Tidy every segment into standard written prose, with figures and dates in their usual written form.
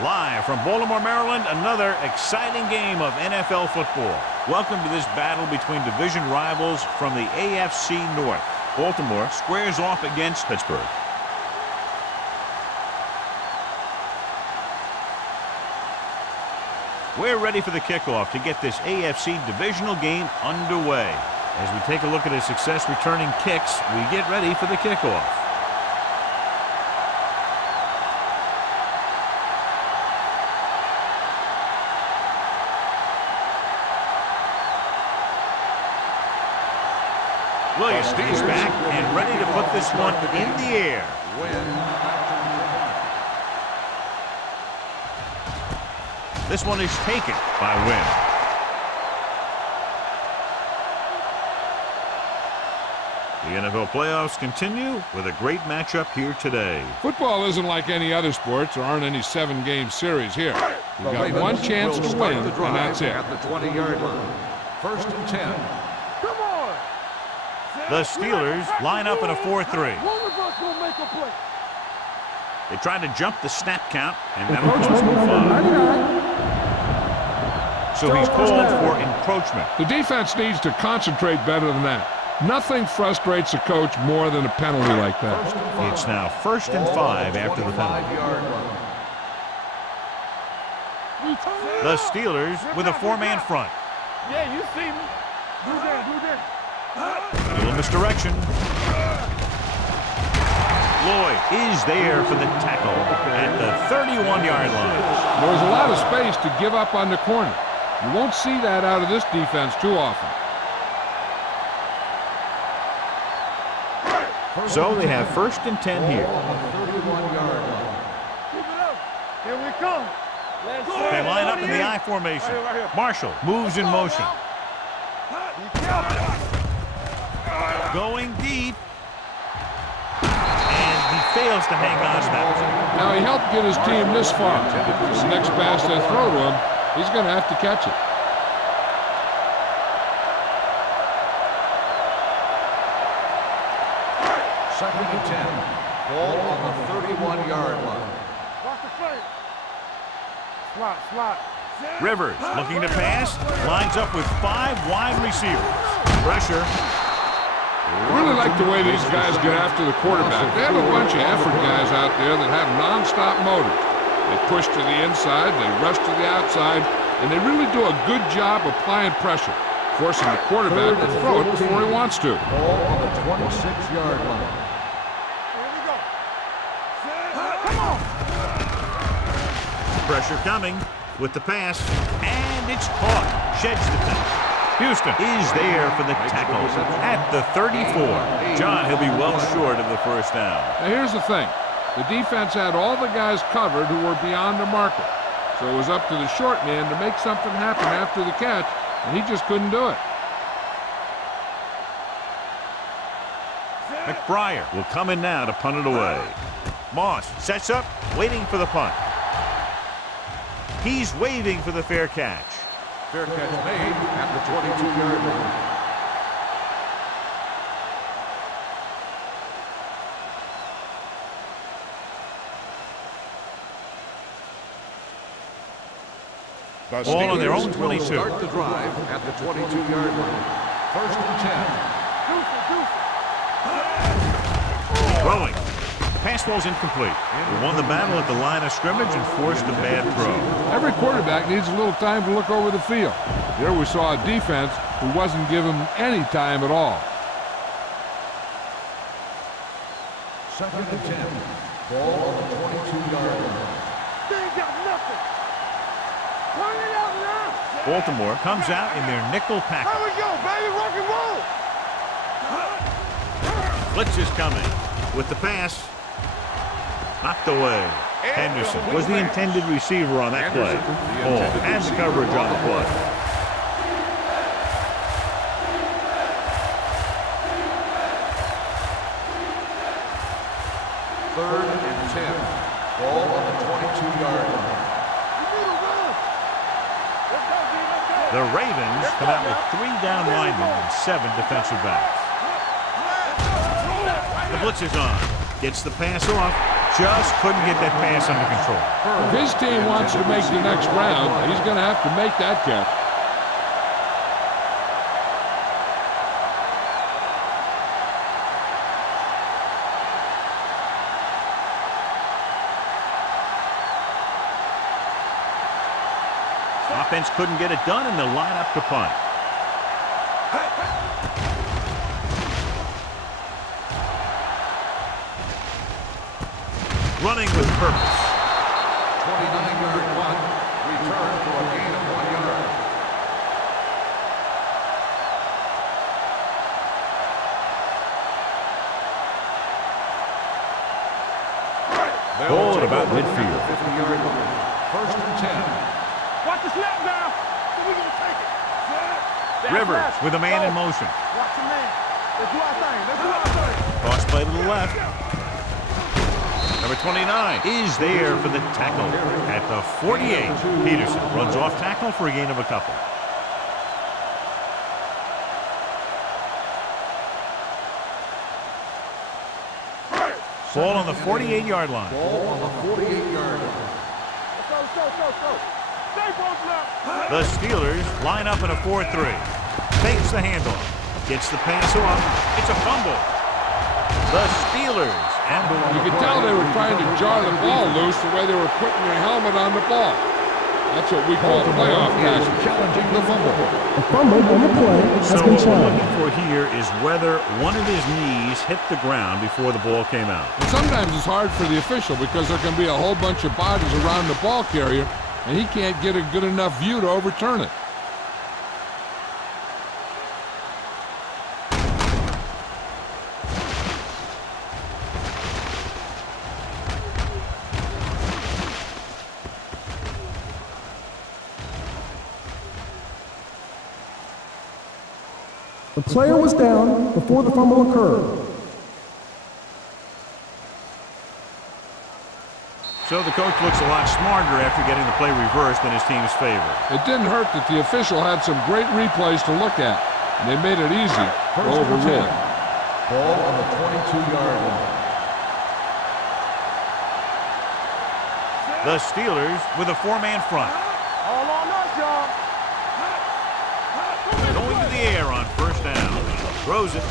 Live from Baltimore, Maryland, another exciting game of NFL football. Welcome to this battle between division rivals from the AFC North. Baltimore squares off against Pittsburgh. We're ready for the kickoff to get this AFC divisional game underway. As we take a look at his success returning kicks, we get ready for the kickoff. Williams stays back and ready to put this one in the air. This one is taken by Wynn. The NFL playoffs continue with a great matchup here today. Football isn't like any other sports. There aren't any 7-game series here. You've got one chance to win, and that's it. At the 20-yard line. 1st and 10. Come on! The Steelers line up in a 4-3. One of us will make a play. They tried to jump the snap count, and that'll cost them 5. So he's called for encroachment. The defense needs to concentrate better than that. Nothing frustrates a coach more than a penalty like that. It's now 1st and 5 after the penalty. The Steelers with a 4-man front. Yeah, you see me. Do that. Little misdirection. Lloyd is there for the tackle at the 31-yard line. There's a lot of space to give up on the corner. You won't see that out of this defense too often. So they have 1st and 10 here. Keep it up. Here we come. They line up in the I formation. Marshall moves in motion. Going deep. And he fails to hang on to that. Now, he helped get his team this far. This next pass they throw to him, he's going to have to catch it. Second and 10. Ball on the 31-yard line. Watch the play. Slot. Rivers looking to pass. Lines up with 5 wide receivers. Pressure. I really like the way these guys get after the quarterback. They have a bunch of effort guys out there that have nonstop motor. They push to the inside, they rush to the outside, and they really do a good job applying pressure, forcing the quarterback to throw it before he wants to. Ball on the 26-yard line. Here we go. Come on. Pressure coming with the pass. And it's caught. Sheds the tackle. Houston is there for the tackle at the 34. John, he'll be well short of the first down. Now here's the thing. The defense had all the guys covered who were beyond the marker. So it was up to the short man to make something happen after the catch, and he just couldn't do it. McBriar will come in now to punt it away. Moss sets up, waiting for the punt. He's waving for the fair catch. Fair catch made at the 22-yard line. Ball on their own 22. Start the drive at the 22-yard line. 1st and 10. Throwing. Pass ball's incomplete. They won the battle at the line of scrimmage and forced a bad throw. Every quarterback needs a little time to look over the field. There we saw a defense who wasn't given any time at all. 2nd and 10. Ball on the 22-yard line. They ain't got nothing. Turn it out now. Baltimore comes out in their nickel package. Here we go, baby. Rock and roll. Blitz is coming with the pass. Knocked away. Henderson was the intended receiver on that play. And the coverage on the play. Third and 10. Ball on the 22-yard line. The Ravens come out with 3 down linemen and 7 defensive backs. The blitz is on. Gets the pass off. Just couldn't get that pass under control. If his team wants to make the next round, he's going to have to make that catch. Offense couldn't get it done, and they'll line up to punt. Running with purpose. 29-yard punt. Return for a gain of 1 yard. Ball at about midfield. 50-yard line. First and 10. Watch the snap now. So we're going to take it. That's Rivers left. with a man Go. in motion. Watch the man. Let's do our thing. Let's do our thing. Cross play to the left. Number 29 is there for the tackle at the 48. Peterson runs off tackle for a gain of a couple. Ball on the 48-yard line. Ball on the 48-yard line. Go. Stay both left. The Steelers line up in a 4-3. Fakes the handoff. Gets the pass off. It's a fumble. The Steelers. You could tell they were trying to jar the ball loose the way they were putting their helmet on the ball. That's what we call playoff passing. Challenging the fumble. The fumble on the play has So been what we're challenged. looking for here is whether one of his knees hit the ground before the ball came out. And sometimes it's hard for the official because there can be a whole bunch of bodies around the ball carrier, and he can't get a good enough view to overturn it. The player was down before the fumble occurred. So the coach looks a lot smarter after getting the play reversed in his team's favor. It didn't hurt that the official had some great replays to look at, and they made it easy to overrule. Ball on the 22-yard line. The Steelers with a four-man front. All on us, y'all. Going to the air on first down. Throws it.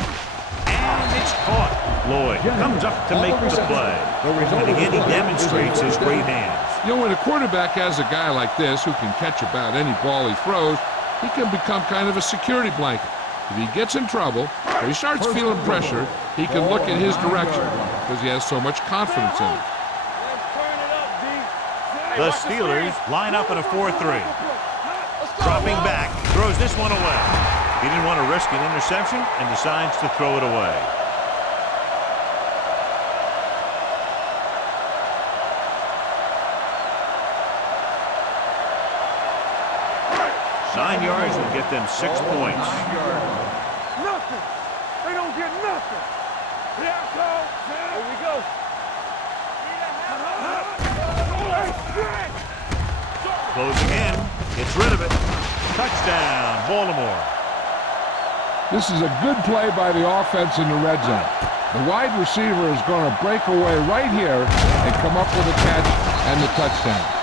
And it's caught. Lloyd comes up to make the play. And again, he demonstrates his great hands. You know, when a quarterback has a guy like this who can catch about any ball he throws, he can become kind of a security blanket. If he gets in trouble or he starts feeling pressure, he can look in his direction because he has so much confidence in him. Let's turn it up, D. The Steelers line up in a 4-3. Dropping back, throws this one away. He didn't want to risk an interception and decides to throw it away. Nine yards will get them 6 points. Nothing. They don't get nothing. Here I go. Here we go. Closing in, gets rid of it. Touchdown, Baltimore. This is a good play by the offense in the red zone. The wide receiver is going to break away right here and come up with a catch and the touchdown.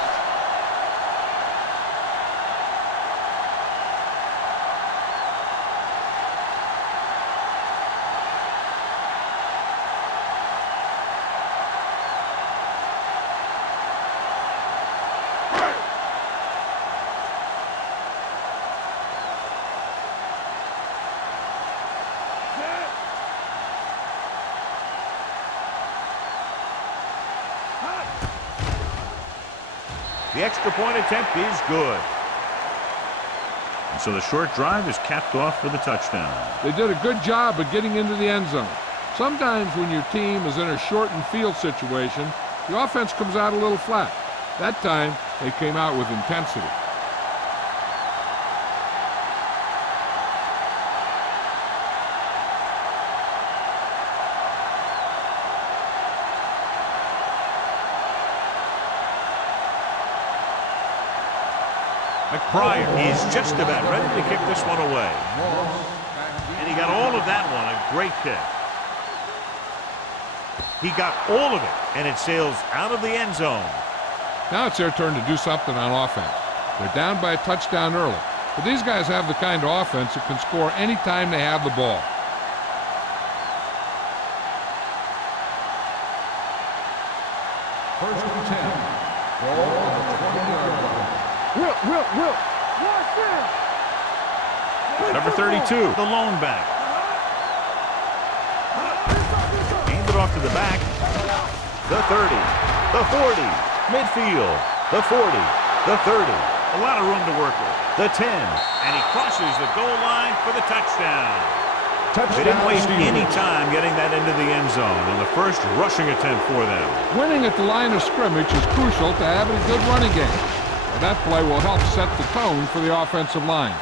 The extra point attempt is good. And so the short drive is capped off with a touchdown. They did a good job of getting into the end zone. Sometimes when your team is in a shortened field situation, the offense comes out a little flat. That time, they came out with intensity. McBride is just about ready to kick this one away. And he got all of that one, a great kick. He got all of it, and it sails out of the end zone. Now it's their turn to do something on offense. They're down by a touchdown early, but these guys have the kind of offense that can score anytime they have the ball. First and 10. Ball on the 20-yard line. Will. Watch in. Number 32, the lone back. Hand it off to the back. The 30, the 40, midfield, the 40, the 30. A lot of room to work with. The 10, and he crosses the goal line for the touchdown. They didn't waste any time getting that into the end zone on the first rushing attempt for them. Winning at the line of scrimmage is crucial to having a good running game. And that play will help set the tone for the offensive line.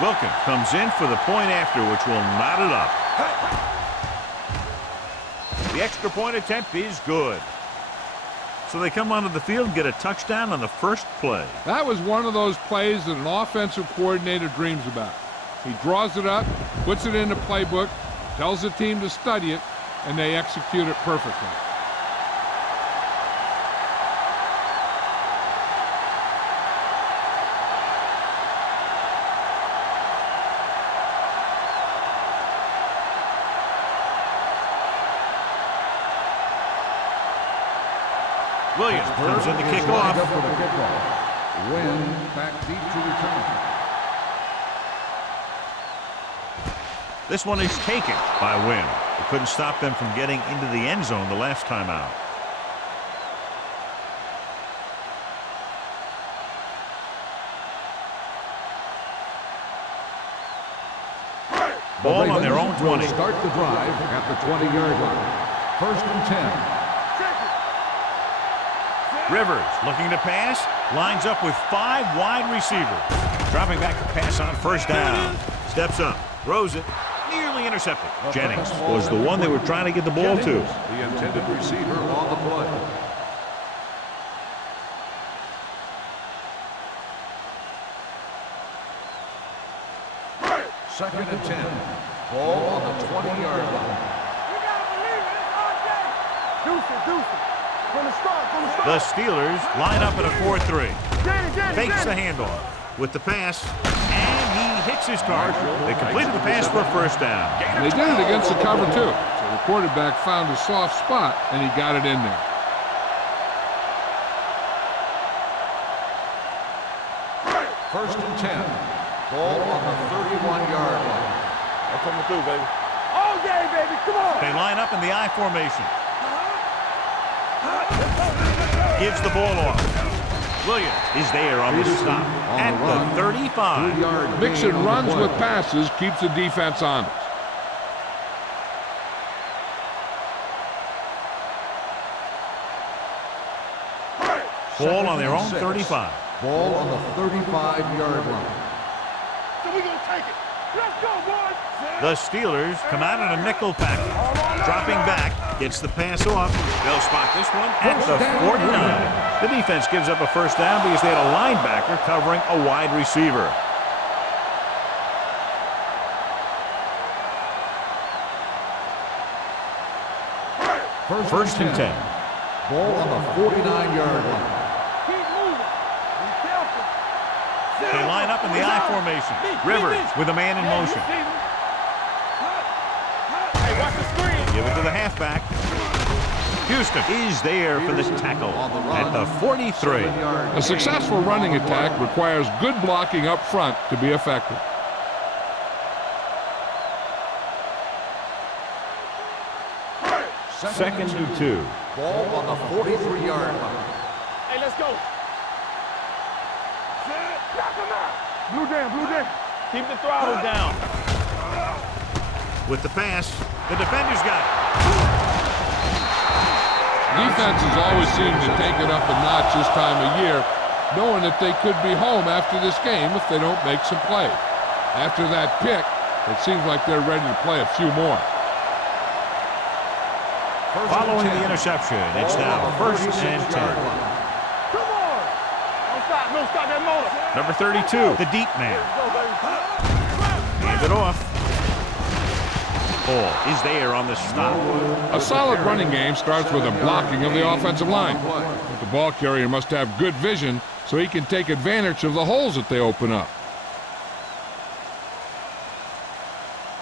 Wilkins comes in for the point after, which will knot it up. The extra point attempt is good. So they come onto the field and get a touchdown on the first play. That was one of those plays that an offensive coordinator dreams about. He draws it up, puts it in the playbook, tells the team to study it, and they execute it perfectly. Williams comes in to kick off. For the kickoff. Wynn back deep to return. This one is taken by Wynn. It couldn't stop them from getting into the end zone the last time out. Ball on their own 20. Start the drive at the 20-yard line. First and 10. Rivers looking to pass, lines up with 5 wide receivers. Dropping back to pass on first down. Steps up, throws it, nearly intercepted. Jennings was the one they were trying to get the ball to. The intended receiver on the play. Second and 10. Ball on the 20-yard line. You gotta believe it. It's RJ. Deuce it. From the start. The Steelers line up in a 4-3. Danny. Fakes the handoff with the pass, and he hits his target. They completed the pass for a first down. And they did it against the cover, too. So the quarterback found a soft spot, and he got it in there. First and 10. Ball on the 31-yard line. I'm coming through, baby. All day, baby. Come on. They line up in the I formation. Gives the ball off. Williams is there on the stop at the 35. Mixing runs with passes keeps the defense honest. Ball on their own 35. Ball on the 35-yard line. So we gonna take it. Let's go, boys. The Steelers come out in a nickel package. Dropping back, gets the pass off. They'll spot this one at the 49. The defense gives up a first down because they had a linebacker covering a wide receiver. First and 10. Ball on the 49-yard line. Keep moving. Be careful. They line up in the I formation. Rivers with a man in motion. Hey, watch the screen. Give it to the halfback. Houston is there for the tackle at the 43. A successful running attack requires good blocking up front to be effective. Second and 2. Ball on the 43-yard line. Hey, let's go. Knock him out. Blue down. Keep the throttle down. With the pass, the defenders got it. Defenses always seem to take it up a notch this time of year, knowing that they could be home after this game if they don't make some plays. After that pick, It seems like they're ready to play a few more. Following the interception, it's now first and 10. Come on! Don't stop that motor. Number 32, the deep man. Hand it off. Ball is there on the stop. A solid running game starts with a blocking of the offensive line. The ball carrier must have good vision so he can take advantage of the holes that they open up.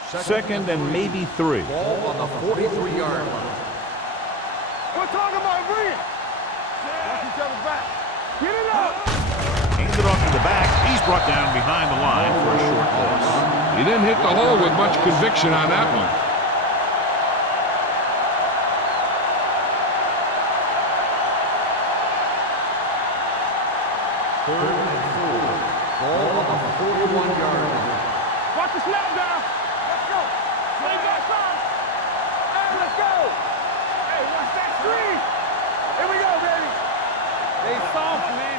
Second and maybe 3. Ball on the 43-yard line. We're talking about Reed. Watch each other back. Get it up. Hands it off to the back. He's brought down behind the line for a short loss. He didn't hit the hole with much conviction on that one. Third and 4. Ball on the 41-yard line. Watch the snap down. Let's go. Stay back, son. Hey, let's go. Hey, watch that screen. Here we go, baby. They soft, man.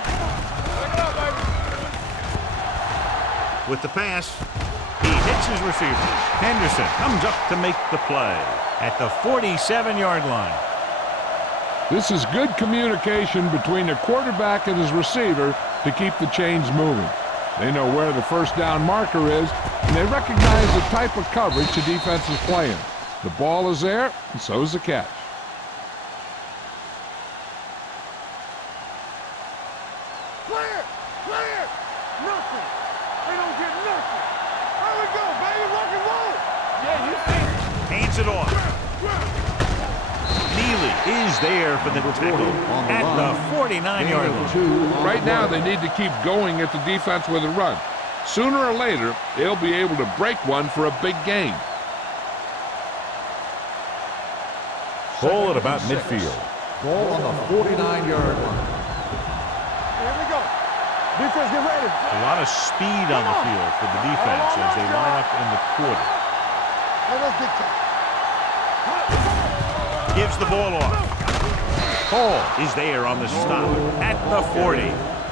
Look it up, baby. With the pass, he hits his receiver. Henderson comes up to make the play at the 47-yard line. This is good communication between the quarterback and his receiver to keep the chains moving. They know where the first down marker is, and they recognize the type of coverage the defense is playing. The ball is there, and so is the catch. Clear. Clear. Nothing. They don't get nothing. There we go, baby. Rock and roll. Yeah, you see. Hands it off. Neely is there for the tackle at the 49-yard line. Right now, they need to keep going at the defense with a run. Sooner or later, they'll be able to break one for a big gain. Ball at about midfield. Ball on the 49-yard line. Here we go. Defense, get ready. A lot of speed on the field for the defense as they line up in the quarter. Hey, let's dictate. Gives the ball off. Ball is there on the stop at the 40.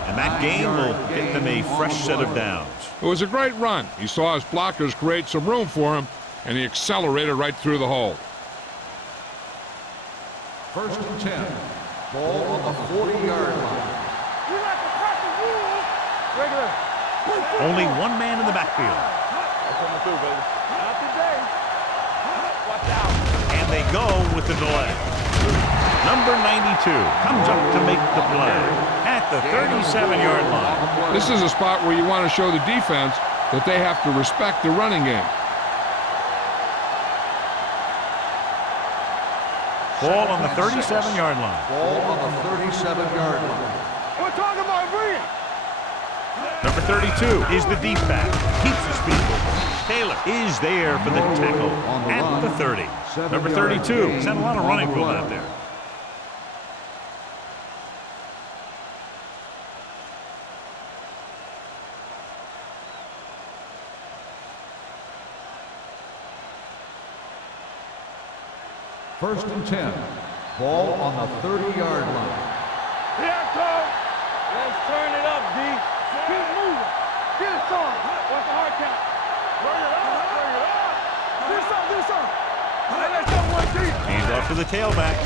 And that gain will get them a fresh set of downs. It was a great run. He saw his blockers create some room for him, and he accelerated right through the hole. First and 10. Ball on the 40-yard line. You like to practice rules. Regular. Only one man in the backfield. That's coming through, baby. Not today. Watch out. And they go with the delay. Number 92 comes up to make the play at the 37-yard line. This is a spot where you want to show the defense that they have to respect the running game. Ball on the 37-yard line. Ball on the 37-yard line. We're talking about Reed. Number 32 is the deep back. Keeps his feet moving. Taylor is there for the tackle at the 30. Number 32 has had a lot of running room out there. First and 10. Ball on the 30-yard line. Here I come. Let's turn it up, D. Keep moving. Get it on. What's the hard count? Bring it up. Bring it up. Do something. Hey, let's go, 1 deep. Hand off to the tailback.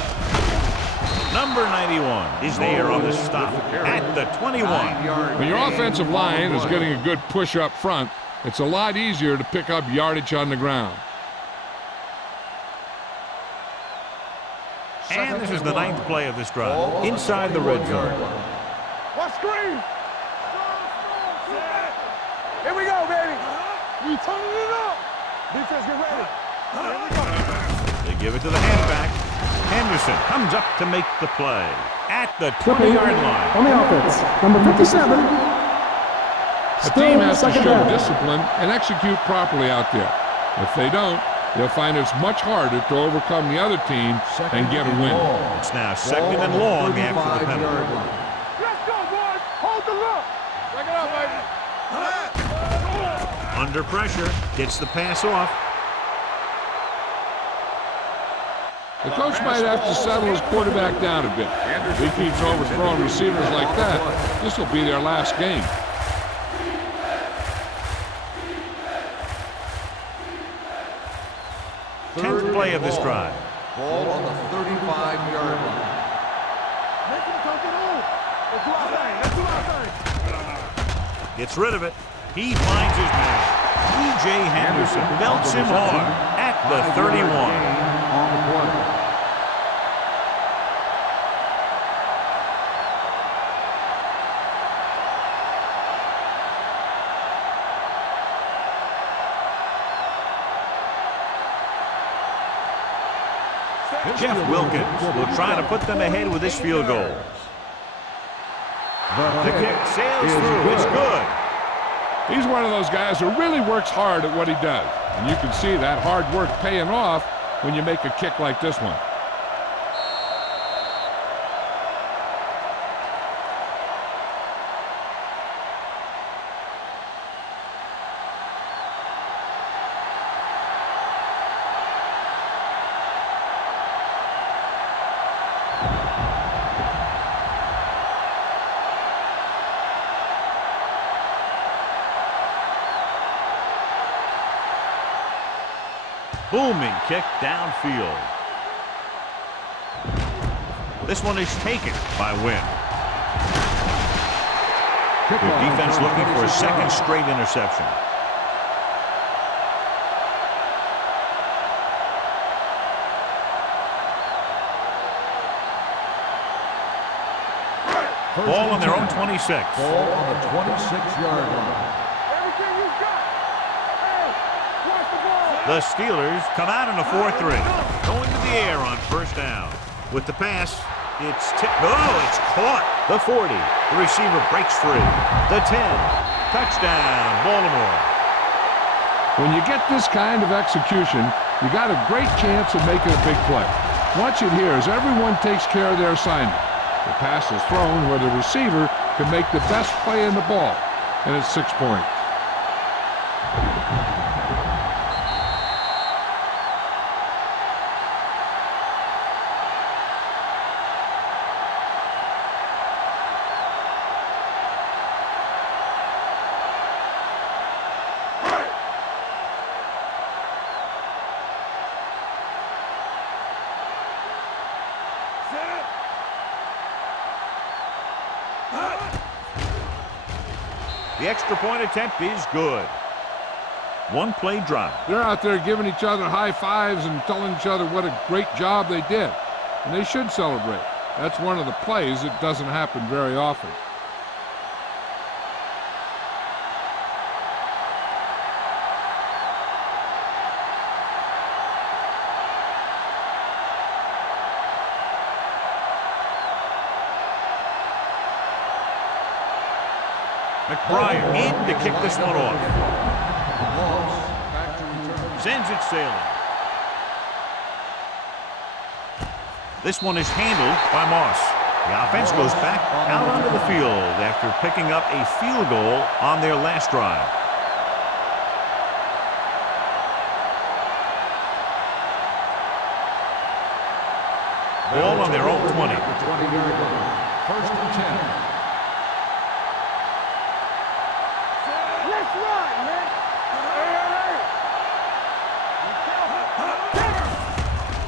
Number 91 is there on the stop at the 21. When your offensive line is getting a good push up front, it's a lot easier to pick up yardage on the ground. And this is the 9th play of this drive. Inside the red zone. What screen? Here we go, baby. We turning it up. Defense, get ready. Here we go. They give it to the halfback. Henderson comes up to make the play at the 20-yard line. On the offense, number 57. A team has to show discipline and execute properly out there. If they don't, they'll find it's much harder to overcome the other team and get a win. It's now second and long after the penalty. Let's go, boys. Hold the look. Check it out, baby. Under pressure, gets the pass off. The coach might have to settle his quarterback down a bit. If he keeps overthrowing receivers like that, this will be their last game. 10th play of this drive. Ball on the 35-yard line. Gets rid of it. He finds his man. E.J. Henderson belts him hard at the 31. On the play. Jeff Wilkins will try to put them ahead with this field goal. The kick sails through. It's good. He's one of those guys who really works hard at what he does. And you can see that hard work paying off when you make a kick like this one. Booming kick downfield. This one is taken by Wynn. Good defense looking for a second straight interception. Ball on their own 26. Ball on the 26-yard line. Everything you got. Hey, watch the ball. The Steelers come out in a 4-3. Going to the air on first down. With the pass, it's tipped. Oh, it's caught. The 40. The receiver breaks free. The 10. Touchdown, Baltimore. When you get this kind of execution, you got a great chance of making a big play. Watch it here as everyone takes care of their assignment. The pass is thrown where the receiver can make the best play in the ball, and it's 6 points. The extra point attempt is good. One play drive. They're out there giving each other high fives and telling each other what a great job they did. And they should celebrate. That's one of the plays that doesn't happen very often. McBride in to kick this one off. Sends it sailing. This one is handled by Moss. The offense goes back out onto the field after picking up a field goal on their last drive. Ball on their own 20. 20-yard line. First and 10. Let's run, man.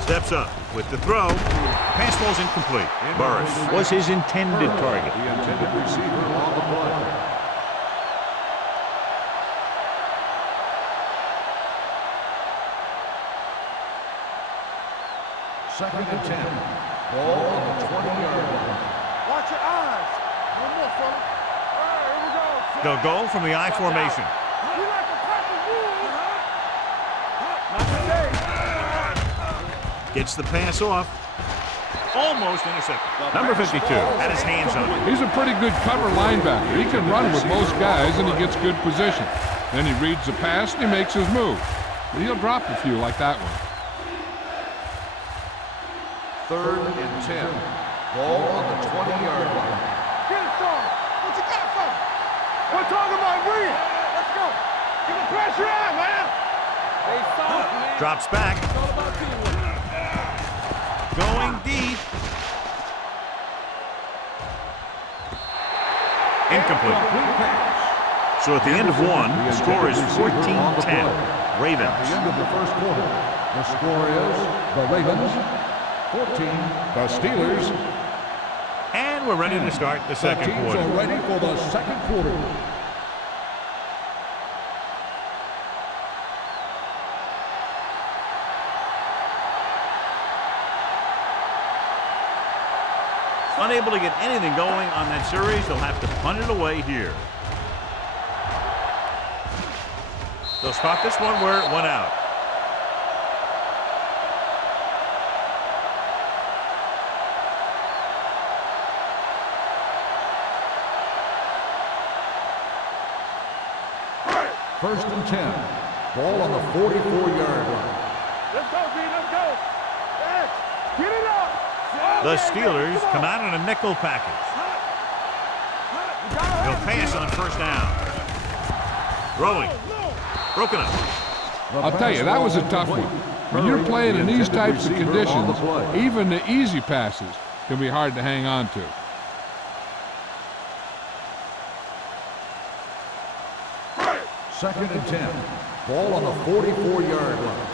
Steps up with the throw. Pass ball's incomplete. Burris was his intended target. The intended receiver on the play. Second and 10. Ball on the 20-yard line. Watch your eyes. One more, fella. All right, here we go. They'll go from the I formation. You like a perfect move. Not today. Gets the pass off. Almost intercepted. Number 52 had his hands on it. He's a pretty good cover linebacker. He can run with most guys, and he gets good position. Then he reads the pass, and he makes his move. But he'll drop a few like that one. Third and 10. Ball on the 20-yard line. Get it, son. What you got for me? We're talking about Green. Let's go. Get the pressure on, man. They soft, man. Drops back. It's all about teamwork. Going deep. Incomplete. So at the end of one, the score is 14-10. Ravens. At the end of the first quarter, The score is the Ravens 14, the Steelers. And we're ready to start the second Teams quarter. are ready for the second quarter. Unable to get anything going on that series, they'll have to punt it away here. They'll spot this one where it went out. First and 10. Ball on the 44-yard line. Let's go, B. Let's go. Yes. Get it up. The Steelers come out in a nickel package. They'll pass on first down. Throwing. Broken up. I'll tell you, that was a tough one. When you're playing in these types of conditions, even the easy passes can be hard to hang on to. Second and 10. Ball on the 44-yard line.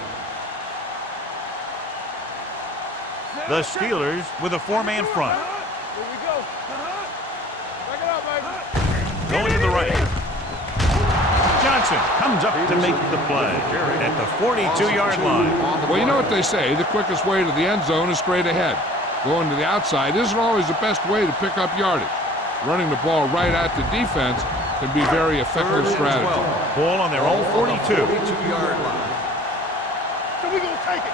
The Steelers with a four-man front. Here we go. Back it up, baby. Going to the right. Johnson comes up to make the play at the 42-yard line. Well, you know what they say, the quickest way to the end zone is straight ahead. Going to the outside isn't always the best way to pick up yardage. Running the ball right at the defense can be very effective strategy. Ball on their own 42. 42-yard line. So we gonna take it.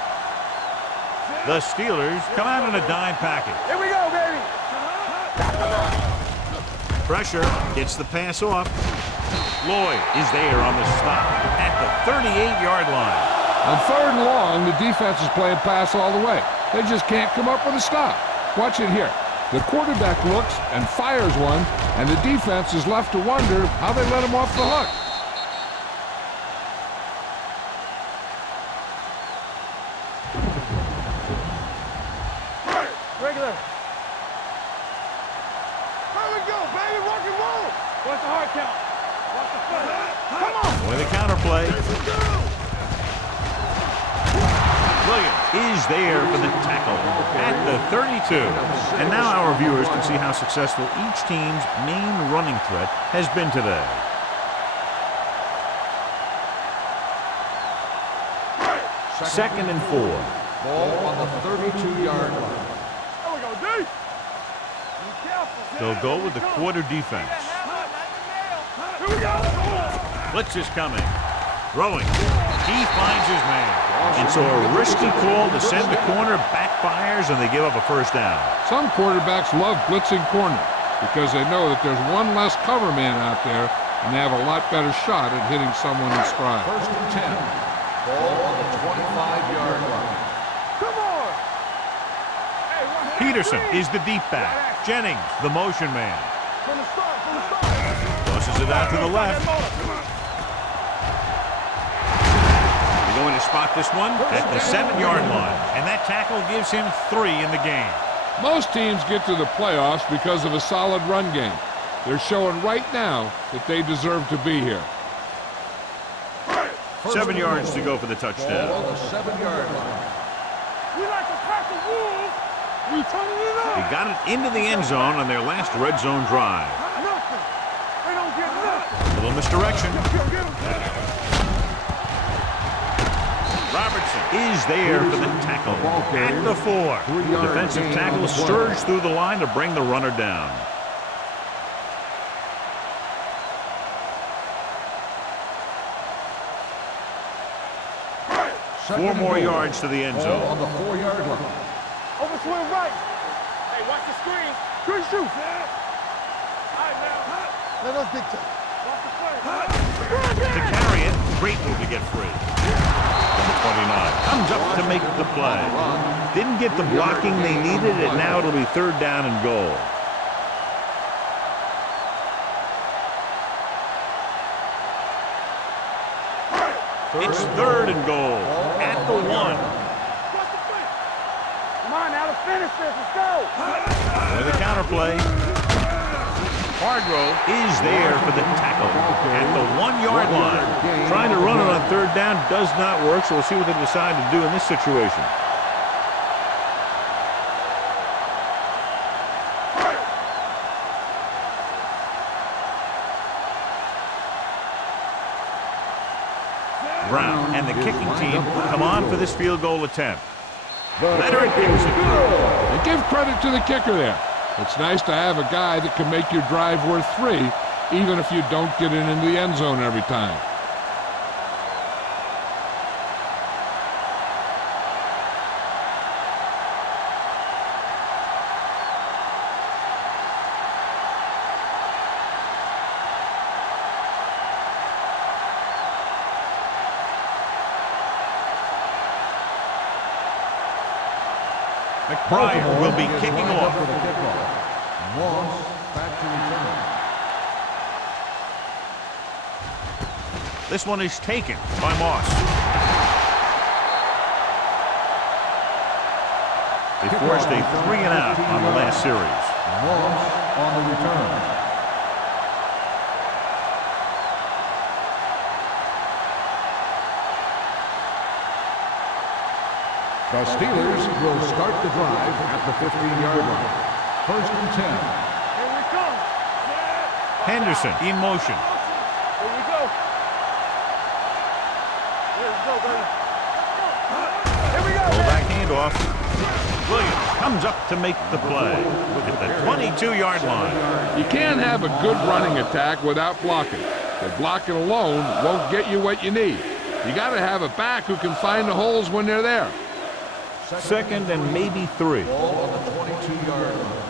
The Steelers come out in a dime package. Here we go, baby. Pressure gets the pass off. Lloyd is there on the stop at the 38-yard line. On third and long, the defense is playing pass all the way. They just can't come up with a stop. Watch it here. The quarterback looks and fires one, and the defense is left to wonder how they let him off the hook. Regular. Here we go, baby. Rock and roll. What's the hard count? Watch the foot. Come on. With a counterplay. Williams is there for the tackle at the 32. And now our viewers can see how successful each team's main running threat has been today. Second and 4. Ball on the 32-yard line. There we go, D. Be careful. They'll go with the quarter defense. Here we go. Blitz is coming. Throwing. He finds his man. And so a risky call to send the corner backfires, and they give up a first down. Some quarterbacks love blitzing corner because they know that there's one less cover man out there, and they have a lot better shot at hitting someone in stride. First and 10. Ball on the 25-yard line. Come on. Hey, watch that Peterson screen. is the deep back. Jennings, the motion man. From the start, from the start. Tosses it out to the left. They're going to spot this one at the 7-yard line. And that tackle gives him 3 in the game. Most teams get to the playoffs because of a solid run game. They're showing right now that they deserve to be here. 7 yards to go for the Ball touchdown. on the 7-yard line. We like to pack the wolves. We turning it up. They got it into the end zone on their last red zone drive. Nothing. They don't get nothing. Little misdirection. Go get them. Robertson is there for the tackle at the 4. 3-yard Defensive gain tackle on the play. surged through the line to bring the runner down. Second 4 more and goal. yards to the end Ball zone. on the 4-yard line. Over to the right. Hey, watch the screen. Good shoot. All right, now. Let us dictate. Watch the play. To carry it, Creighton to get free. Number 29 comes up to make the play. Didn't get the blocking they needed, and now it'll be 3rd down and goal. It's 3rd and goal at the 1. Come on, now, let's finish this. Let's go. With a counterplay. Hargrove is there for the tackle at the 1-yard line. Trying to run it on third down does not work, so we'll see what they decide to do in this situation. Brown and the kicking team come on for this field goal attempt. Leonard gives it. And give credit to the kicker there. It's nice to have a guy that can make your drive worth 3, even if you don't get it into the end zone every time. McBride will be kicking off. Moss back to return. This one is taken by Moss. They forced a 3-and-out on the last series. Moss on the return. The Steelers will start the drive at the 15-yard line. 1st and 10. Here we come. Henderson in motion. Here we go. Here we go, baby. Here we go, Fullback handoff. Williams comes up to make the play at the 22-yard line. You can't have a good running attack without blocking. But blocking alone won't get you what you need. You got to have a back who can find the holes when they're there. 2nd and maybe 3. Ball on the 22-yard line.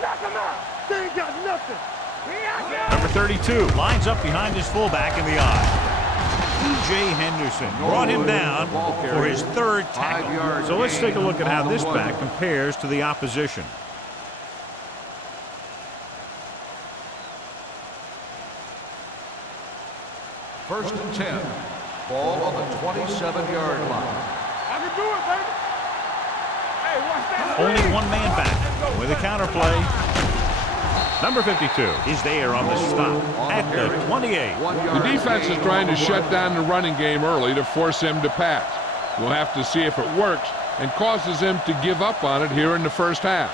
Knock him out. They ain't got nothing. Number 32 lines up behind his fullback in the eye. E.J. Henderson brought him down for his 3rd tackle. So let's take a look at how this back compares to the opposition. First and 10. Ball on the 27-yard line. I can do it, baby. Hey, watch that. Only one man back with a counterplay. Number 52 is there on the stop at the 28. The defense is trying to shut down the running game early to force him to pass. We'll have to see if it works and causes him to give up on it here in the first half.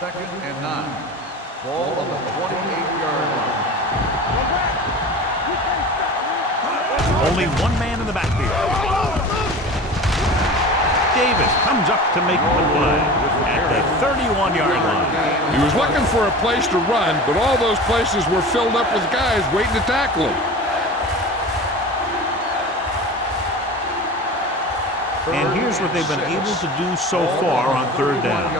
2nd and 9. Ball on the 28-yard line. Only one man in the backfield. Davis comes up to make the play at the 31-yard line. He was looking for a place to run, but all those places were filled up with guys waiting to tackle him. And here's what they've been able to do so far on 3rd down.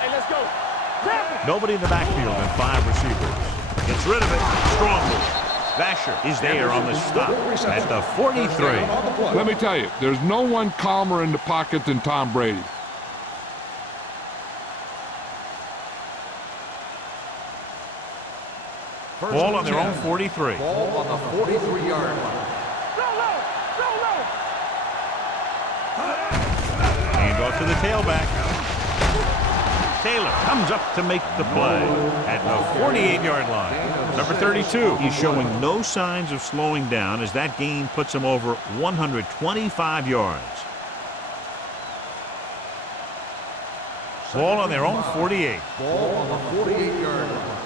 Hey, let's go. Grab it. Nobody in the backfield and 5 receivers. Gets rid of it. Strong move. Vasher is there on the stop at the 43. Let me tell you, there's no one calmer in the pocket than Tom Brady. Ball on their own 43. Ball on the 43-yard line. Go low. Go low. Hand off to the tailback. Taylor comes up to make the play at the 48-yard line. Number 32, he's showing no signs of slowing down as that gain puts him over 125 yards. Ball on their own 48. Ball on the 48-yard line.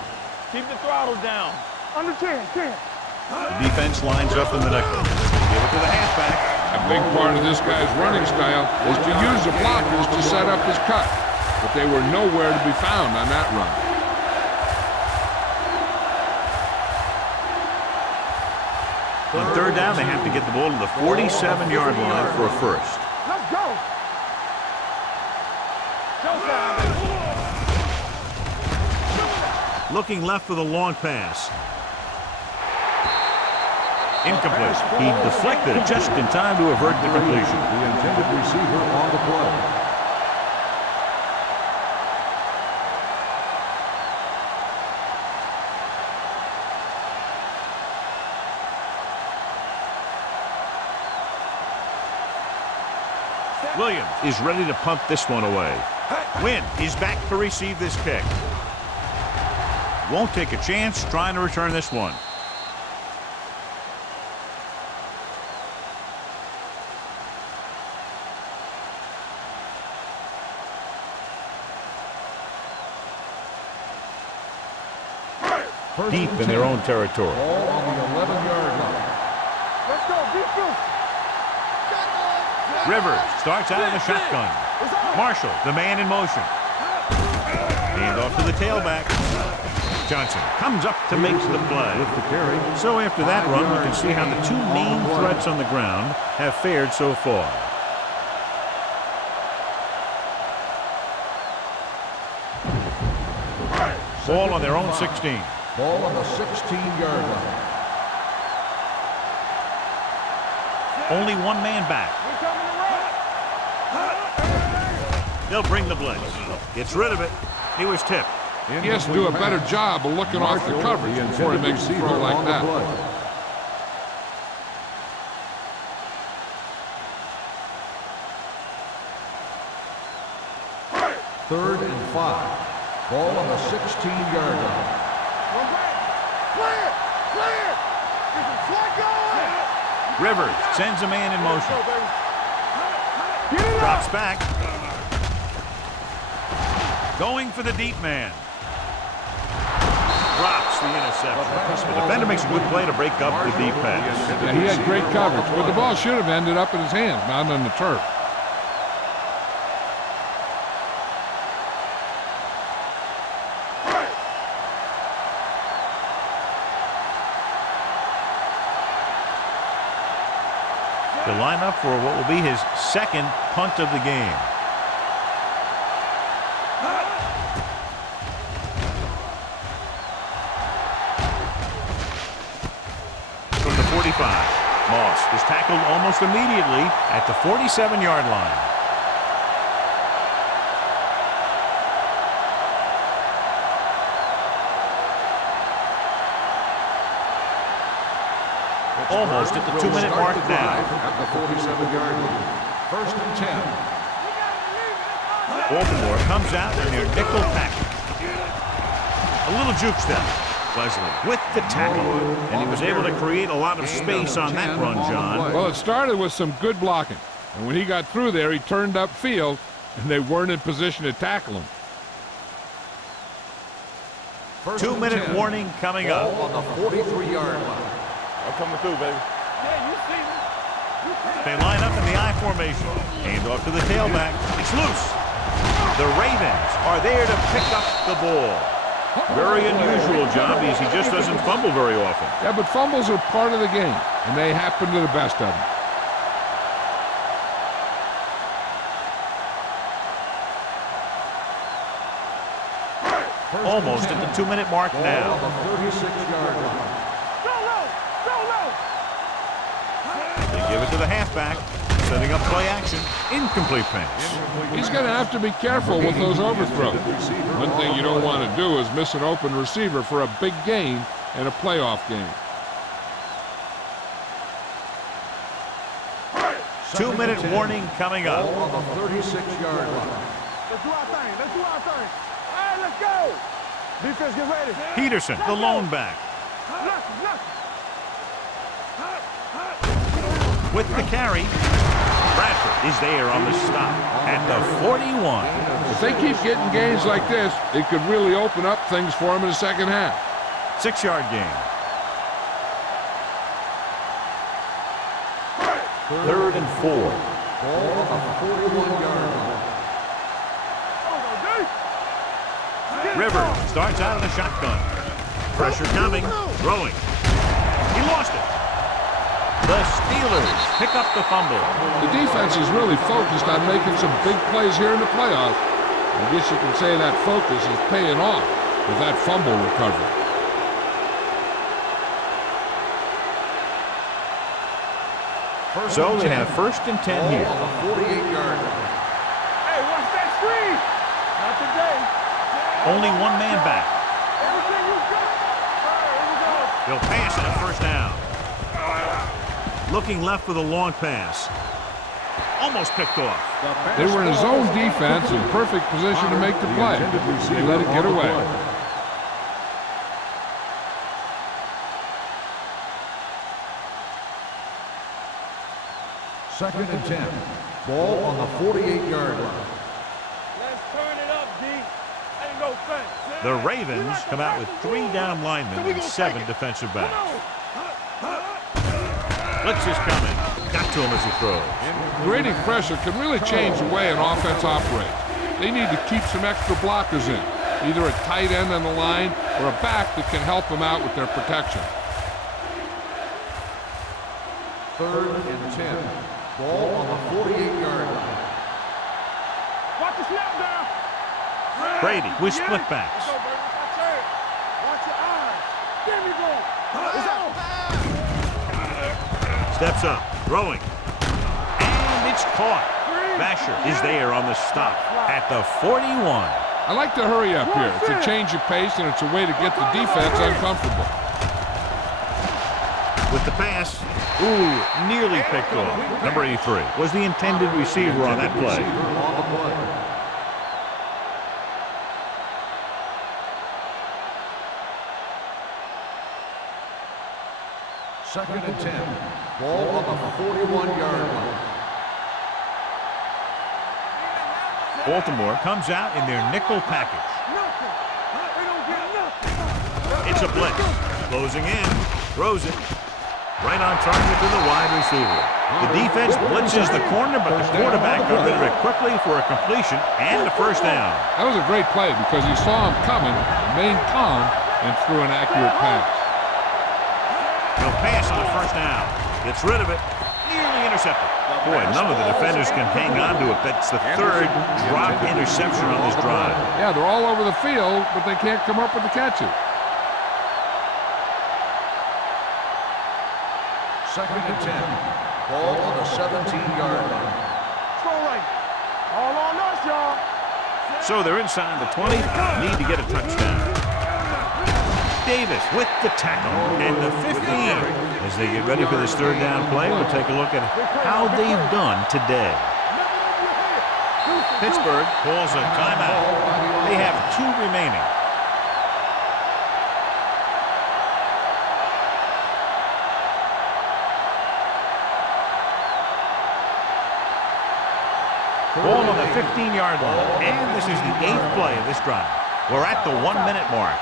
Keep the throttle down. Under 10. The defense lines up in the nickel. Give it to the halfback. A big part of this guy's running style is to use the blockers to set up his cut, but they were nowhere to be found on that run. On 3rd down, they have to get the ball to the 47-yard line for a first. Let's go. Showtime. Looking left for the long pass. Incomplete. He deflected it just in time to avert the completion. The intended receiver on the play. Williams is ready to punt this one away. Wynn is back to receive this kick. Won't take a chance trying to return this one. Deep in their own territory. Ball on the 11-yard line. Let's go, defense. Rivers starts out in the shotgun. Marshall, the man in motion. Hand off to the tailback. Johnson comes up to make the play. With the carry. So after that run, we can see how the two main threats on the ground have fared so far. Ball on their own 16. Ball on the 16-yard line. Only one man back. They'll bring the blitz. Gets rid of it. He was tipped. He has to do a better job of looking off the coverage before he makes a throw like that. Third and 5. Ball on the 16-yard line. Clear! Clear! Flag going! Rivers sends a man in motion. Drops back. Going for the deep man. Drops the interception. The defender makes a good play to break up the deep pass. Yeah, he had great coverage, but the ball should have ended up in his hands, not on the turf. To line up for what will be his second punt of the game. From the 45, Moss is tackled almost immediately at the 47-yard line. Almost at the 2-minute mark now. At the 47-yard line. First and 10. Baltimore comes out in their nickel package. A little juke step. Leslie with the tackle. And he was able to create a lot of space on that run, John. Well, it started with some good blocking. And when he got through there, he turned upfield, and they weren't in position to tackle him. 2-minute warning coming up. Ball on the 43-yard line. I'm coming through, baby. They line up in the I formation. Hand off to the tailback. It's loose. The Ravens are there to pick up the ball. Very unusual job because he just doesn't fumble very often. Yeah, but fumbles are part of the game, and they happen to the best of them. Almost at the 2-minute mark now. Ball on the 36-yard line. They give it to the halfback. Setting up play action. Incomplete pass. He's going to have to be careful with those overthrows. One thing you don't want to do is miss an open receiver for a big gain in a playoff game. 2-minute warning coming up. Ball on the 36-yard line. Let's do our thing. Let's do our thing. All right, let's go. Defense, get ready. Peterson, the lone back. With the carry. Bradford is there on the stop at the 41. If they keep getting gains like this, it could really open up things for them in the second half. 6-yard gain. Third and 4. Ball on the 41-yard line. Rivers starts out in the shotgun. Pressure coming. Throwing. He lost it. The Steelers pick up the fumble. The defense is really focused on making some big plays here in the playoffs. I guess you can say that focus is paying off with that fumble recovery. So they have first and 10 here. Ball on the 48-yard line. Hey, watch that screen. Not today. Only one man back. Everything you got. All right, here we go. They'll pass it at first down. Looking left for the long pass. Almost picked off. They were in a zone defense in perfect position to make the play. They let it get away. Second and 10. Ball on the 48-yard line. Let's turn it up, D. Ain't no fence. The Ravens come out with 3 down linemen and 7 defensive backs. Blitz is coming. Got to him as he throws. Creating pressure can really change the way an offense operates. They need to keep some extra blockers in, either a tight end on the line or a back that can help them out with their protection. Third and 10. Ball on the 48-yard line. Watch the snap down. Brady with split backs. Watch your eyes. There we go. It's out. Steps up, throwing. And it's caught. Basher is there on the stop at the 41. I like to hurry up here. It's a change of pace, and it's a way to get the defense uncomfortable. With the pass, nearly picked off. Number 83 was the intended receiver on that play. Second and 10. Ball on the 41-yard line. Baltimore comes out in their nickel package. It's a blitz. Closing in. Throws it. Right on target to the wide receiver. The defense blitzes the corner, but the quarterback got rid of it quickly for a completion and a first down. That was a great play because he saw him coming, remained calm, and threw an accurate pass. No pass on the first down. Gets rid of it. Nearly intercepted. Boy, none of the defenders can hang on to it. That's the third drop interception on this drive. Yeah, they're all over the field, but they can't come up with the catches. Second and 10. Ball on the 17-yard line. Throw right. All on us, y'all. So they're inside the 20. Need to get a touchdown. Davis with the tackle and the 15. As they get ready for this third down play, we'll take a look at how they've done today. Pittsburgh calls a timeout. They have 2 remaining. Ball on the 15-yard line. And this is the 8th play of this drive. We're at the 1-minute mark.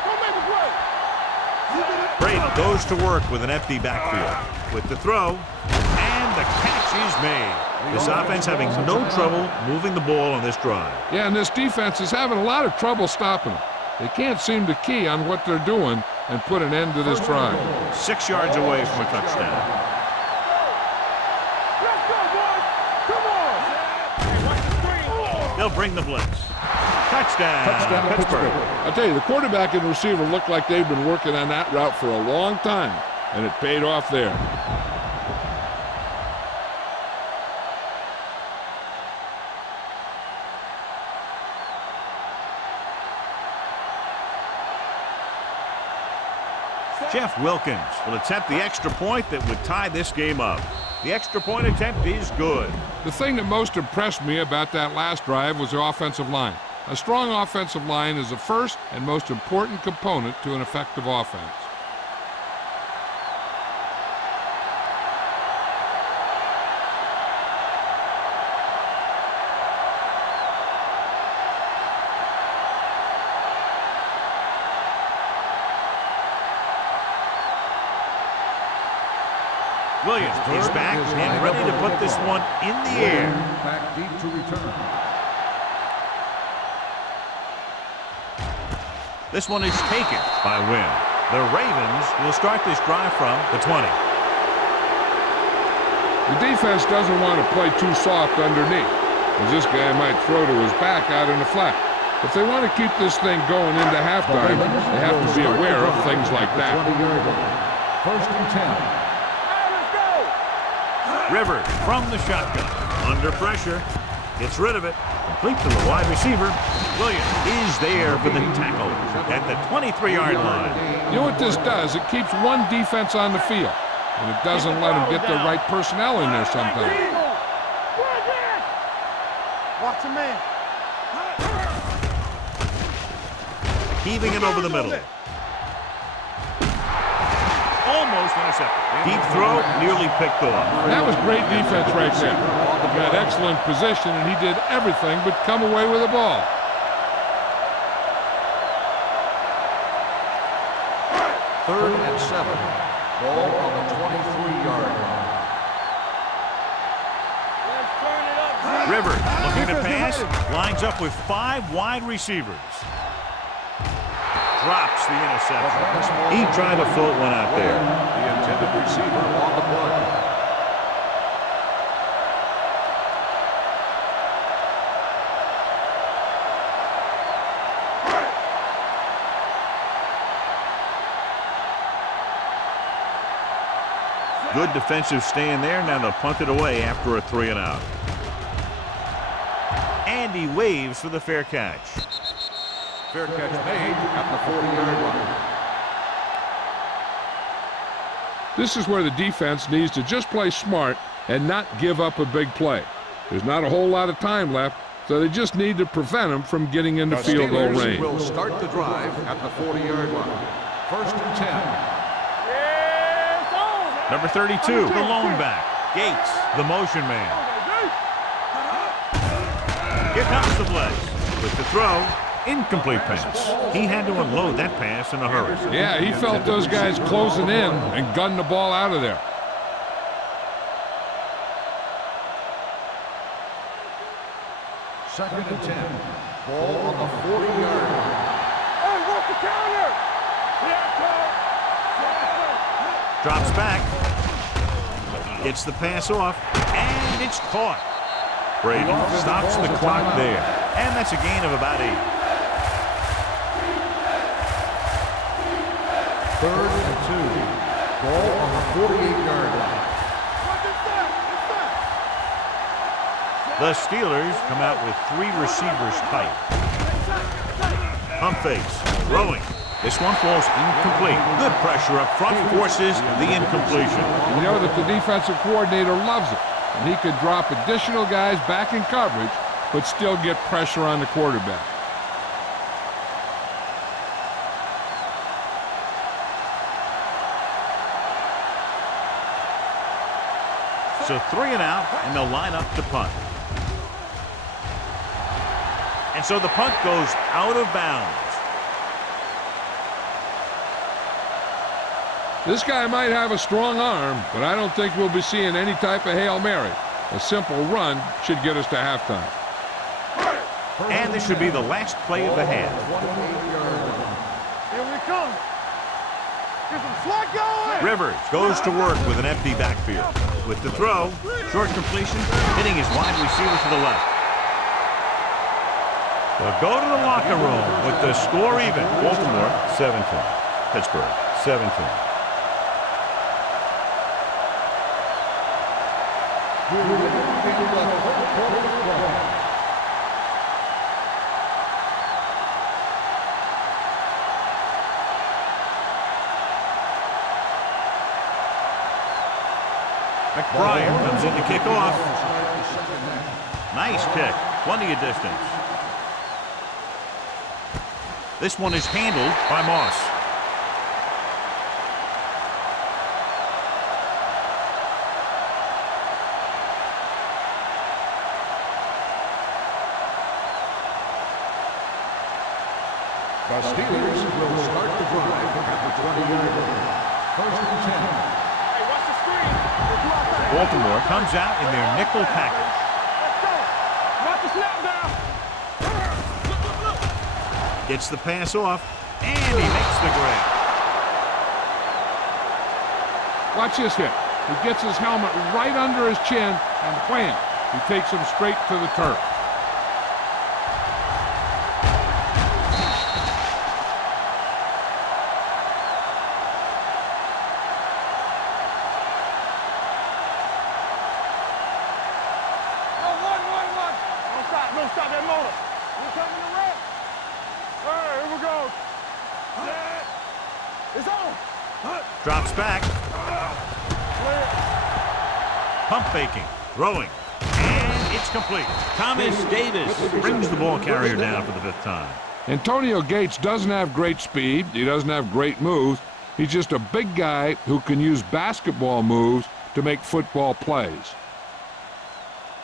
Brady goes to work with an empty backfield. With the throw, and the catch is made. This offense having no trouble moving the ball on this drive. Yeah, and this defense is having a lot of trouble stopping them. They can't seem to key on what they're doing and put an end to this drive. 6 yards away from a touchdown. Let's go, boys. Come on. Hey, watch the screen. They'll bring the blitz. Touchdown, Pittsburgh. I'll tell you, the quarterback and receiver look like they've been working on that route for a long time, and it paid off there. Jeff Wilkins will attempt the extra point that would tie this game up. The extra point attempt is good. The thing that most impressed me about that last drive was the offensive line. A strong offensive line is the first and most important component to an effective offense. Williams is back and ready to put this one in the air. Back deep to return. This one is taken by Wynn. The Ravens will start this drive from the 20. The defense doesn't want to play too soft underneath, as this guy might throw to his back out in the flat. If they want to keep this thing going into halftime, they have to be aware of things like that. First and 10. Rivers from the shotgun. Under pressure. Gets rid of it. Complete to the wide receiver. Williams is there for the tackle at the 23-yard line. You know what this does? It keeps one defense on the field, and it doesn't let them get the right personnel in there sometimes. Watch him, man. Heaving it over the middle. Almost intercepted. Deep throw, nearly picked off. That was great defense right there. He got excellent position, and he did everything but come away with the ball. Third and 7. Ball on the 23-yard line. Let's turn it up. Rivers looking to pass. Lines up with 5 wide receivers. Drops the interception. He tried to float one out there. The intended receiver on the play. Good defensive stand there. Now they'll punt it away after a 3-and-out. And he waves for the fair catch. Fair catch made at the 40-yard line. This is where the defense needs to just play smart and not give up a big play. There's not a whole lot of time left, so they just need to prevent them from getting into field goal range. Will start the drive at the 40-yard line. First and 10. Number 32, the lone back. Gates, the motion man. Here comes the blitz. With the throw, incomplete pass. He had to unload that pass in a hurry. Yeah, he felt those guys closing in and gunned the ball out of there. Second and 10. Ball on the 40-yard line. Hey, work the counter. Drops back. Gets the pass off. And it's caught. Brady stops the clock there. And that's a gain of about 8. Third and 2. Ball on the 48-yard line. The Steelers come out with 3 receivers tight. Pump fakes. Throwing. This one falls incomplete. Good pressure up front forces the incompletion. You know that the defensive coordinator loves it. And he can drop additional guys back in coverage, but still get pressure on the quarterback. So 3-and-out, and they'll line up to punt. And so the punt goes out of bounds. This guy might have a strong arm, but I don't think we'll be seeing any type of Hail Mary. A simple run should get us to halftime. And this should be the last play of the half. Here we come. Get some slack going. Rivers goes to work with an empty backfield. With the throw, short completion, hitting his wide receiver to the left. They'll go to the locker room with the score even. Baltimore 17, Pittsburgh 17. McBride comes in to kick off. Nice kick. Plenty of distance. This one is handled by Moss. The Steelers will start the drive at the 20-yard line. First and 10. Hey, watch the screen. Baltimore comes out in their nickel package. Let's go. Knock the snap down. Gets the pass off, and he makes the grab. Watch this hit. He gets his helmet right under his chin, and wham, he takes him straight to the turf. No, stop that motor. We're coming to wreck. All right, here we go. It's on. Drops back. Pump faking. Throwing. And It's complete. Thomas Davis brings the ball carrier down for the 5th time. Antonio Gates doesn't have great speed. He doesn't have great moves. He's just a big guy who can use basketball moves to make football plays.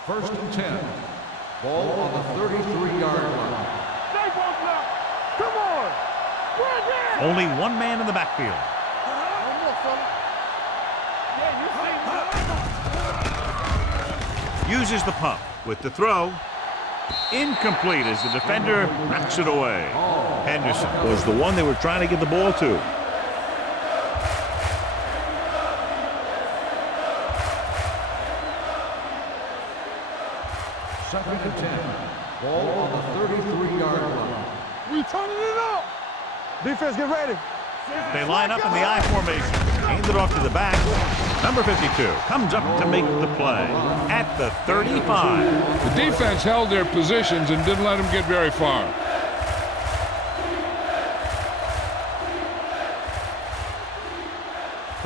1st and 10. Ball on the 33-yard line. Stay close now. Come on. Right there. Only one man in the backfield. Uses the pump with the throw. Incomplete as the defender knocks it away. Henderson was the one they were trying to get the ball to. Second and 10. Ball on the 33-yard line. We turning it up. Defense, get ready. They line up in the I formation. Hand it off to the back. Number 52 comes up to make the play at the 35. The defense held their positions and didn't let them get very far.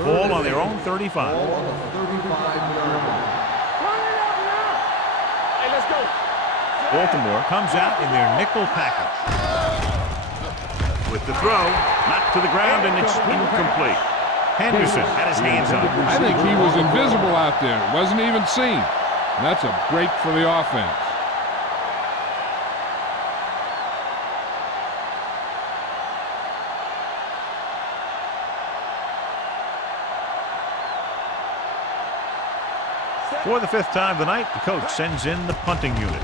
Ball on their own 35. Ball on the 35-yard line. Hey, let's go. Baltimore comes out in their nickel package. With the throw, knocked to the ground, and it's incomplete. Henderson had his hands on it. I think he was invisible out there. Wasn't even seen. And that's a break for the offense. For the 5th time tonight, the coach sends in the punting unit.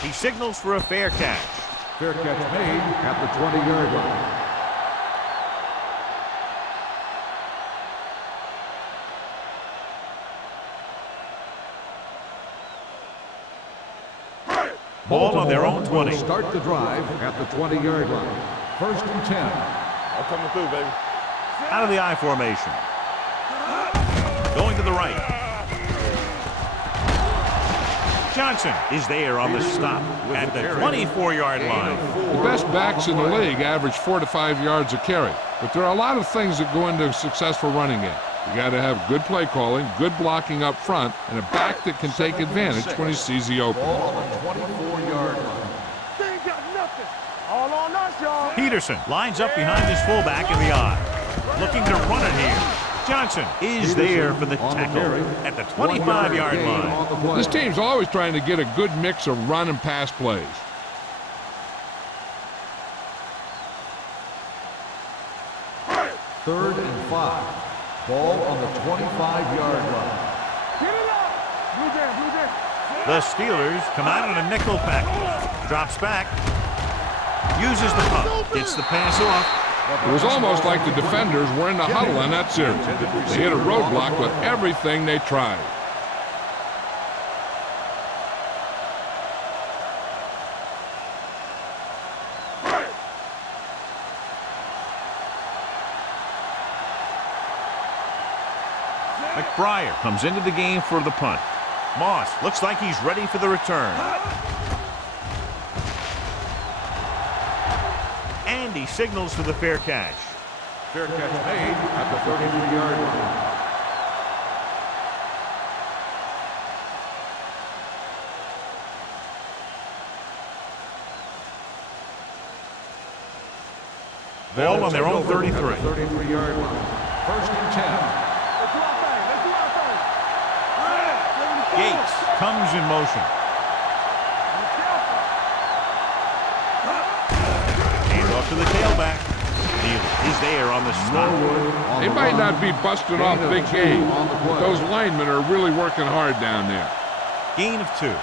He signals for a fair catch. Fair catch made at the 20-yard line. Ball on their own 20. Start the drive at the 20-yard line. 1st and 10. I'm coming through, baby. Out of the I formation. Going to the right. Johnson is there on the stop at the 24-yard line. The best backs in the league average 4 to 5 yards a carry. But there are a lot of things that go into a successful running game. You got to have good play calling, good blocking up front, and a back that can take advantage when he sees the opening. Ball on the 24-yard line. They ain't got nothing. All on us, y'all. Peterson lines up behind his fullback in the I. Looking to run it here. Johnson is there for the tackle at the 25-yard line. This team's always trying to get a good mix of run and pass plays. Third and 5. Ball on the 25-yard line. Get it up. Blue Jay, Blue Jay. The Steelers come out in a nickel package. Drops back. Uses the pump. Gets the pass off. It was almost like the defenders were in the huddle on that series. They hit a roadblock with everything they tried. McBriar comes into the game for the punt. Moss looks like he's ready for the return. And he signals for the fair catch. Fair catch made at the 33-yard line. Ball on their own 33. 33-yard line. 1st and 10. Let's do our thing. Let's do our thing. Gates comes in motion. Hand off to the tailback. Neal is there on the stop. They might not be busting off big game, but those linemen are really working hard down there. Gain of 2.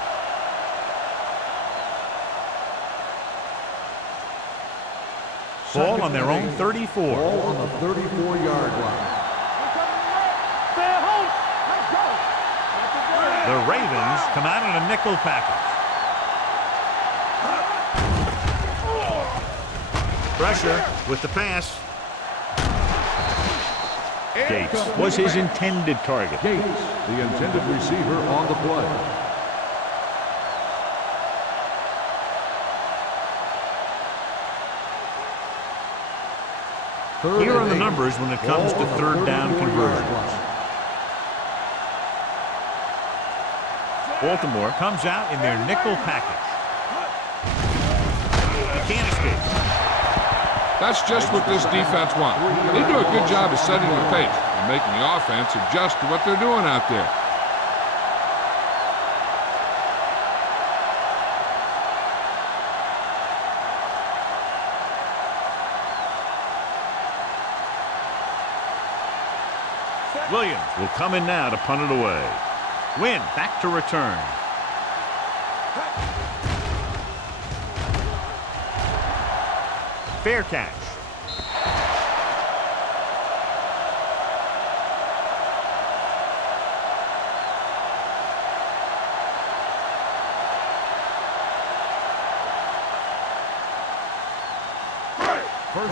Ball on their own 34. Ball on the 34-yard line. Stay at home. Let's go. The Ravens come out in a nickel package. Pressure with the pass. Gates was his intended target. Gates, the intended receiver on the play. Here are the numbers when it comes to third down conversions. Baltimore comes out in their nickel package. He can't escape. That's just what this defense wants. They do a good job of setting the pace and making the offense adjust to what they're doing out there. Williams will come in now to punt it away. Win back to return. Fair catch.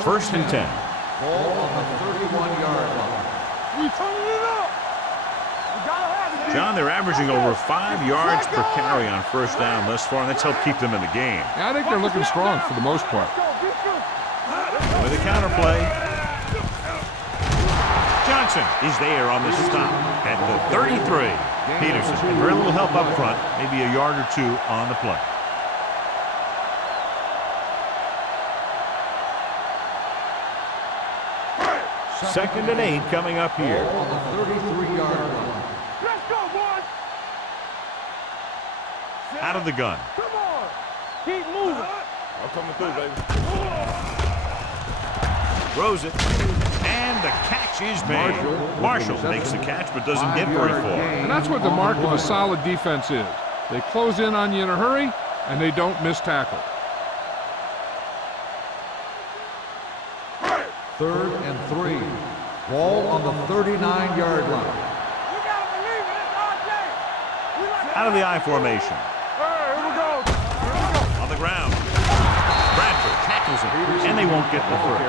First and 10. Ball on the 31-yard line. We turning it up. We gotta have it. John, they're averaging over 5 yards per carry on first down thus far, and that's helped keep them in the game. Yeah, I think they're looking strong for the most part. With a counterplay. Johnson is there on the stop at the 33. Peterson, and very little help up front, maybe a yard or two on the play. Second and 8 coming up here. Ball on the 33-yard line. Let's go, boys. Out of the gun. Come on. Keep moving. I'm coming through, baby. Throws it. And the catch is made. Marshall makes the catch but doesn't get very far. And that's what the mark of a solid defense is. They close in on you in a hurry, and they don't miss tackle. Third and 3. Ball on the 39-yard line. You gotta believe it. It's RJ. Out of the I formation. Here we go. Here we go. On the ground. Bradford tackles him, and they won't get the first.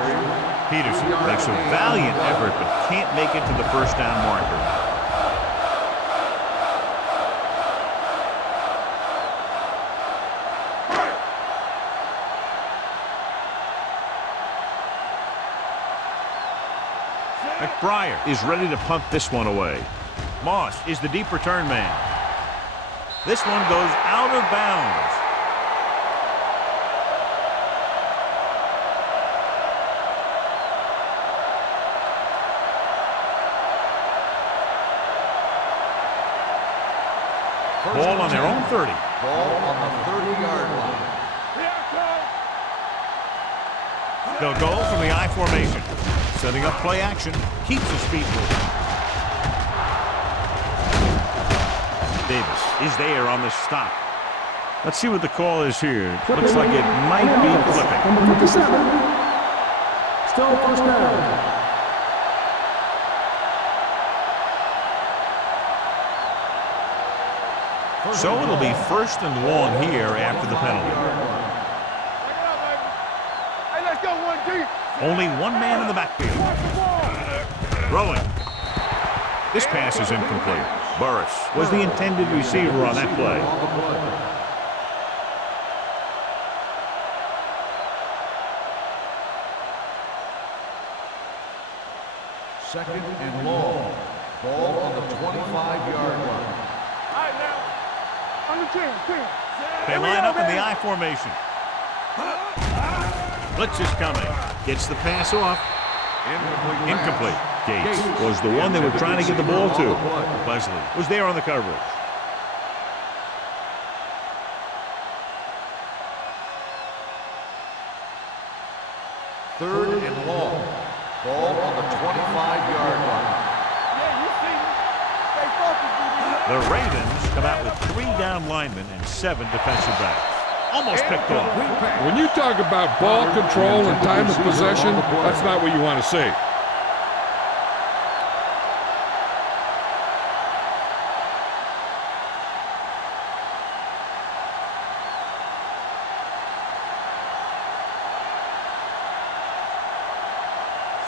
Peterson makes a valiant effort but can't make it to the first down marker. McBriar is ready to punt this one away. Moss is the deep return man. This one goes out of bounds. Ball on their own 30. Ball on the 30-yard line. They'll go from the I formation. Setting up play action. Keeps his feet moving. Davis is there on the stop. Let's see what the call is here. Looks like it might be flipping. Number 57. Still first down. So it'll be first and long here after the penalty. Hey, let's go one deep. Only one man in the backfield. Throwing. This pass is incomplete. Burris was the intended receiver on that play. Second and long. Ball on the 25-yard line. All right, now. On the 10. They line up in the I formation. Blitz is coming. Gets the pass off. Incomplete. Gates was the one they were trying to get the ball to. Leslie was there on the coverage. Third and long. Ball on the 25-yard line. Yeah, you see. Stay focused, BB. The Ravens come out with 3 down linemen and 7 defensive backs. Almost picked off. When you talk about ball control and time of possession, that's not what you want to see.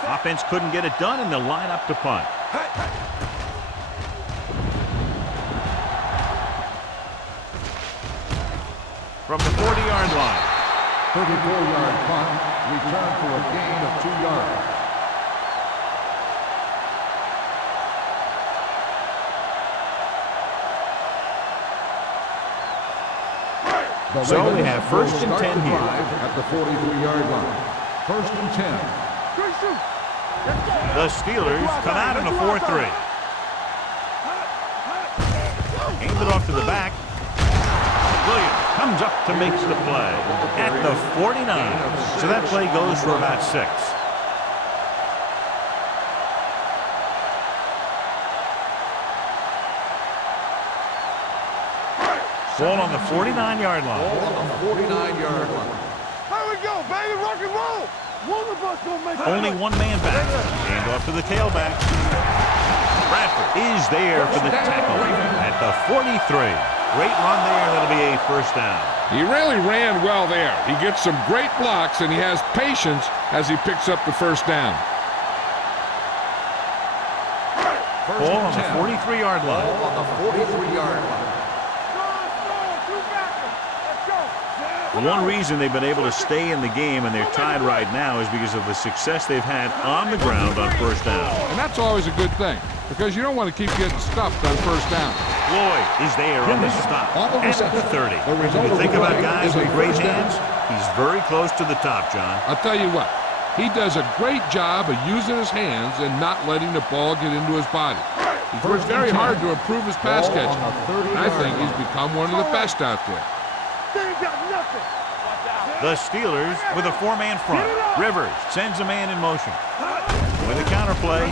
Offense couldn't get it done, and they'll line up to punt. From the 40-yard line. 34-yard punt. Return for a gain of 2 yards. So we have first and 10 here. At the 43-yard line. First and 10. The Steelers come out in a 4-3. Aimed it off to the back. Williams comes up to make the play at the 49. So that play goes for about 6. Ball on the 49-yard line. Ball on the 49-yard line. Here we go, baby, rock and roll. One of us gonna make it. Only one man back. Hand off to the tailback. Bradford is there for the tackle at the 43. Great run there. That'll be a first down. He really ran well there. He gets some great blocks, and he has patience as he picks up the first down. Ball on the 43-yard line. Ball on the 43-yard line. One reason they've been able to stay in the game and they're tied right now is because of the success they've had on the ground on first down. And that's always a good thing, because you don't want to keep getting stuffed on first down. Lloyd is there on the stop at the 30. When you think about guys with great hands, he's very close to the top, John. I'll tell you what, he does a great job of using his hands and not letting the ball get into his body. He's worked very hard to improve his pass catching. I think he's become one of the best out there. The Steelers with a 4-man front. Rivers sends a man in motion. With a counter play,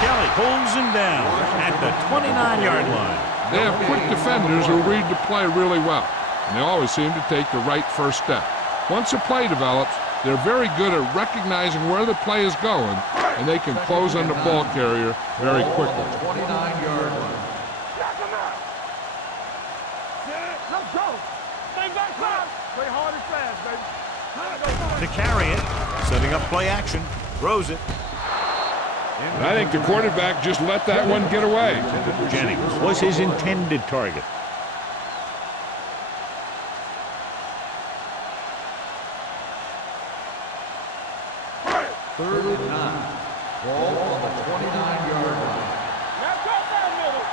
Kelly pulls him down at the 29-yard line. They have quick defenders who read the play really well, and they always seem to take the right first step. Once a play develops, they're very good at recognizing where the play is going, and they can close on the ball carrier very quickly. 29-yard line. Let's go. Stay back fast. Play hard and fast, baby. To carry it, setting up play action, throws it. And I think the quarterback just let that one get away. Jennings was his intended target. Third and 9. Ball on the 29-yard line. Now go down middle.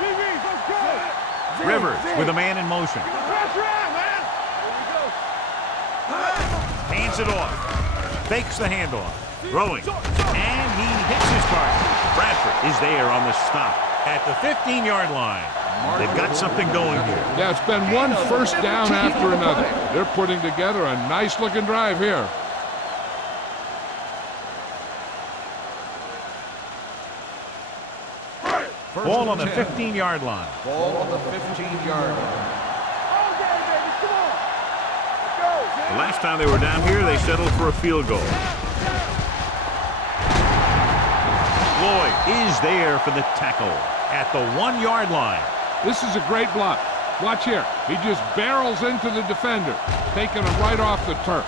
DBs, let's go. Rivers with a man in motion. Pressure out, man. Here we go. Hands it off. Fakes the handoff. Throwing. And he hits his target. Bradford is there on the stop at the 15-yard line. They've got something going here. Yeah, it's been one first down after another. They're putting together a nice-looking drive here. Ball on the 15-yard line. Ball on the 15-yard line. Okay, baby, come on. Let's go. The last time they were down here, they settled for a field goal. Lloyd is there for the tackle at the 1-yard line. This is a great block. Watch here. He just barrels into the defender, taking him right off the turf.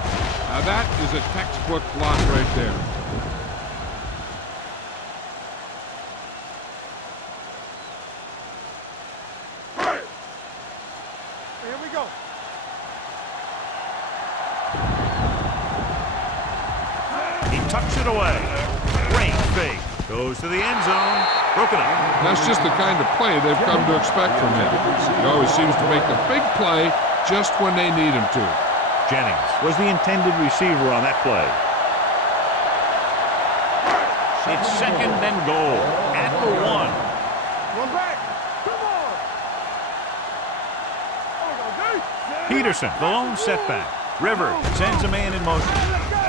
Now that is a textbook block right there. Here we go. He tucks it away. Great fake. Goes to the end zone. Broken up. That's just the kind of play they've come to expect from him. He always seems to make the big play just when they need him to. Jennings was the intended receiver on that play. It's second and goal at the 1. Run back. Come on. There we go, D. Peterson, the lone setback. Rivers sends a man in motion. Let's go.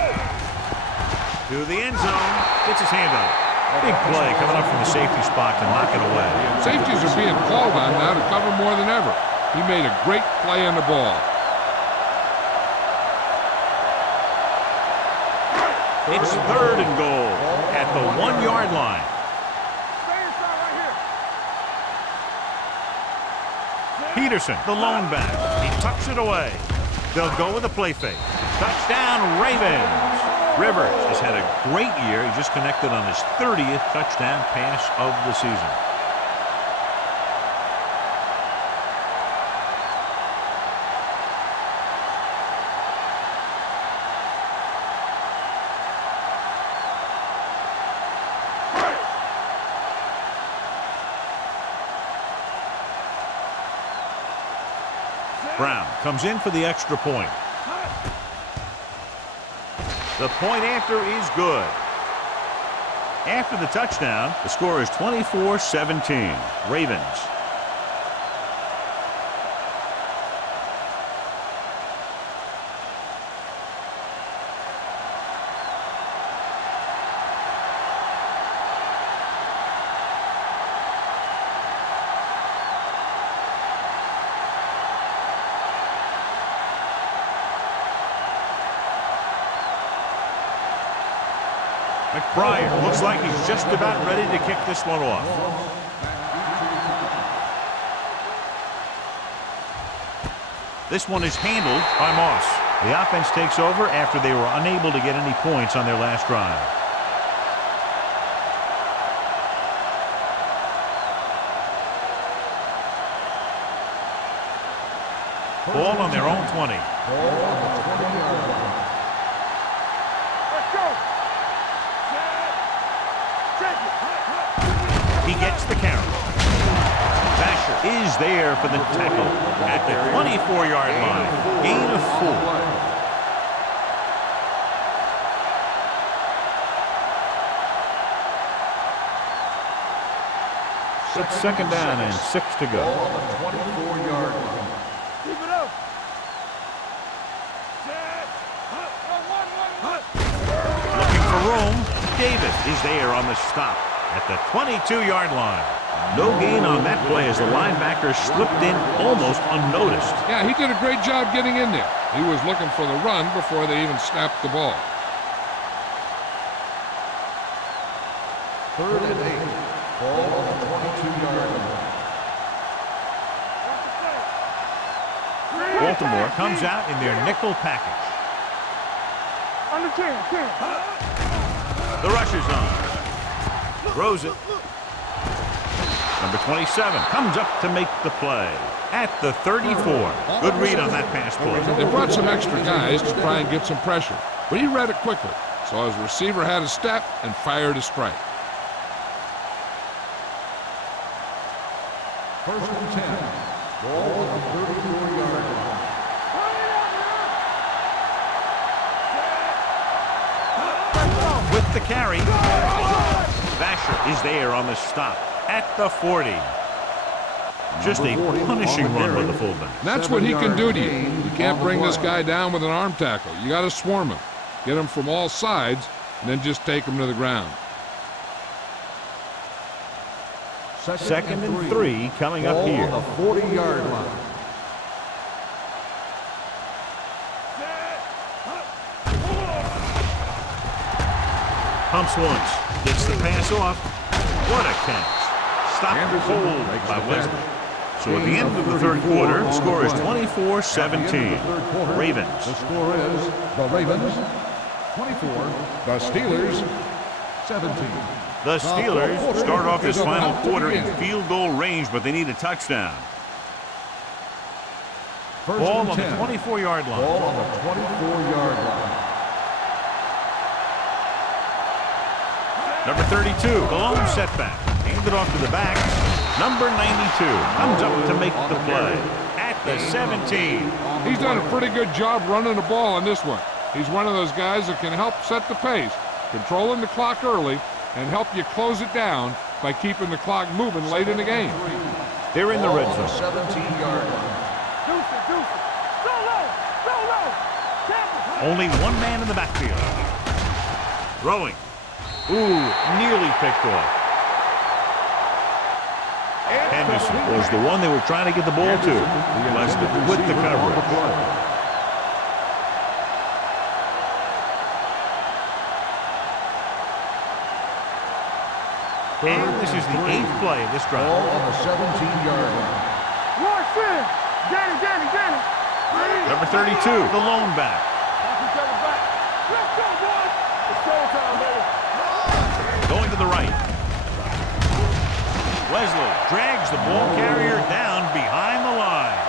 To the end zone. Gets his hand on it. Big play coming up from the safety spot to knock it away. Safeties are being called on now to cover more than ever. He made a great play on the ball. It's third and goal at the 1-yard line. Stay inside right here. Peterson, the lone back. He tucks it away. They'll go with a play fake. Touchdown, Ravens. Rivers has had a great year. He just connected on his 30th touchdown pass of the season. Brown comes in for the extra point. The point after is good. After the touchdown, the score is 24-17. Ravens. McBride looks like he's just about ready to kick this one off. This one is handled by Moss. The offense takes over after they were unable to get any points on their last drive. Ball on their own 20. He gets the carry. Vasher is there for the tackle at the 24-yard line. Gain of 4. It's second down and 6 to go. 24-yard line. Keep it up. Looking for room. Davis is there on the stop at the 22-yard line. No gain on that play as the linebacker slipped in almost unnoticed. Yeah, he did a great job getting in there. He was looking for the run before they even snapped the ball. 3rd and 8. Ball on the 22-yard line. Baltimore comes out in their nickel package. Under 10. The rush is on. Throws it. Number 27 comes up to make the play at the 34. Good read on that pass play. They brought some extra guys to try and get some pressure, but he read it quickly, so his receiver had a step and fired a strike. 1st and 10. Ball on the 34-yard line. With the carry, Vasher is there on the stop at the 40. Just a punishing run by the fullback. That's what he can do to you. You can't bring this guy down with an arm tackle. You got to swarm him, get him from all sides, and then just take him to the ground. 2nd and 3 coming up here. Ball on the 40-yard line. Pumps once, gets the pass off. What a catch. Stopped cold by Wesley. So at the end of the 3rd quarter, the score is 24-17. Ravens. The score is the Ravens 24, the Steelers 17. The Steelers start off this final quarter in field goal range, but they need a touchdown. Ball on the 24-yard line. Ball on the 24-yard line. Number 32, the lone setback. Handed off to the back. Number 92 comes up to make the play at the 17. He's done a pretty good job running the ball on this one. He's one of those guys that can help set the pace, controlling the clock early, and help you close it down by keeping the clock moving late in the game. They're in the red zone. 17-yard line. Only one man in the backfield. Throwing. Ooh, nearly picked off. Henderson was the one they were trying to get the ball to. Wesley with the coverage. And this is the 8th play of this drive. Ball on the 17-yard line. Number 32, the lone back. Going to the right. Wesley drags the ball carrier down behind the line.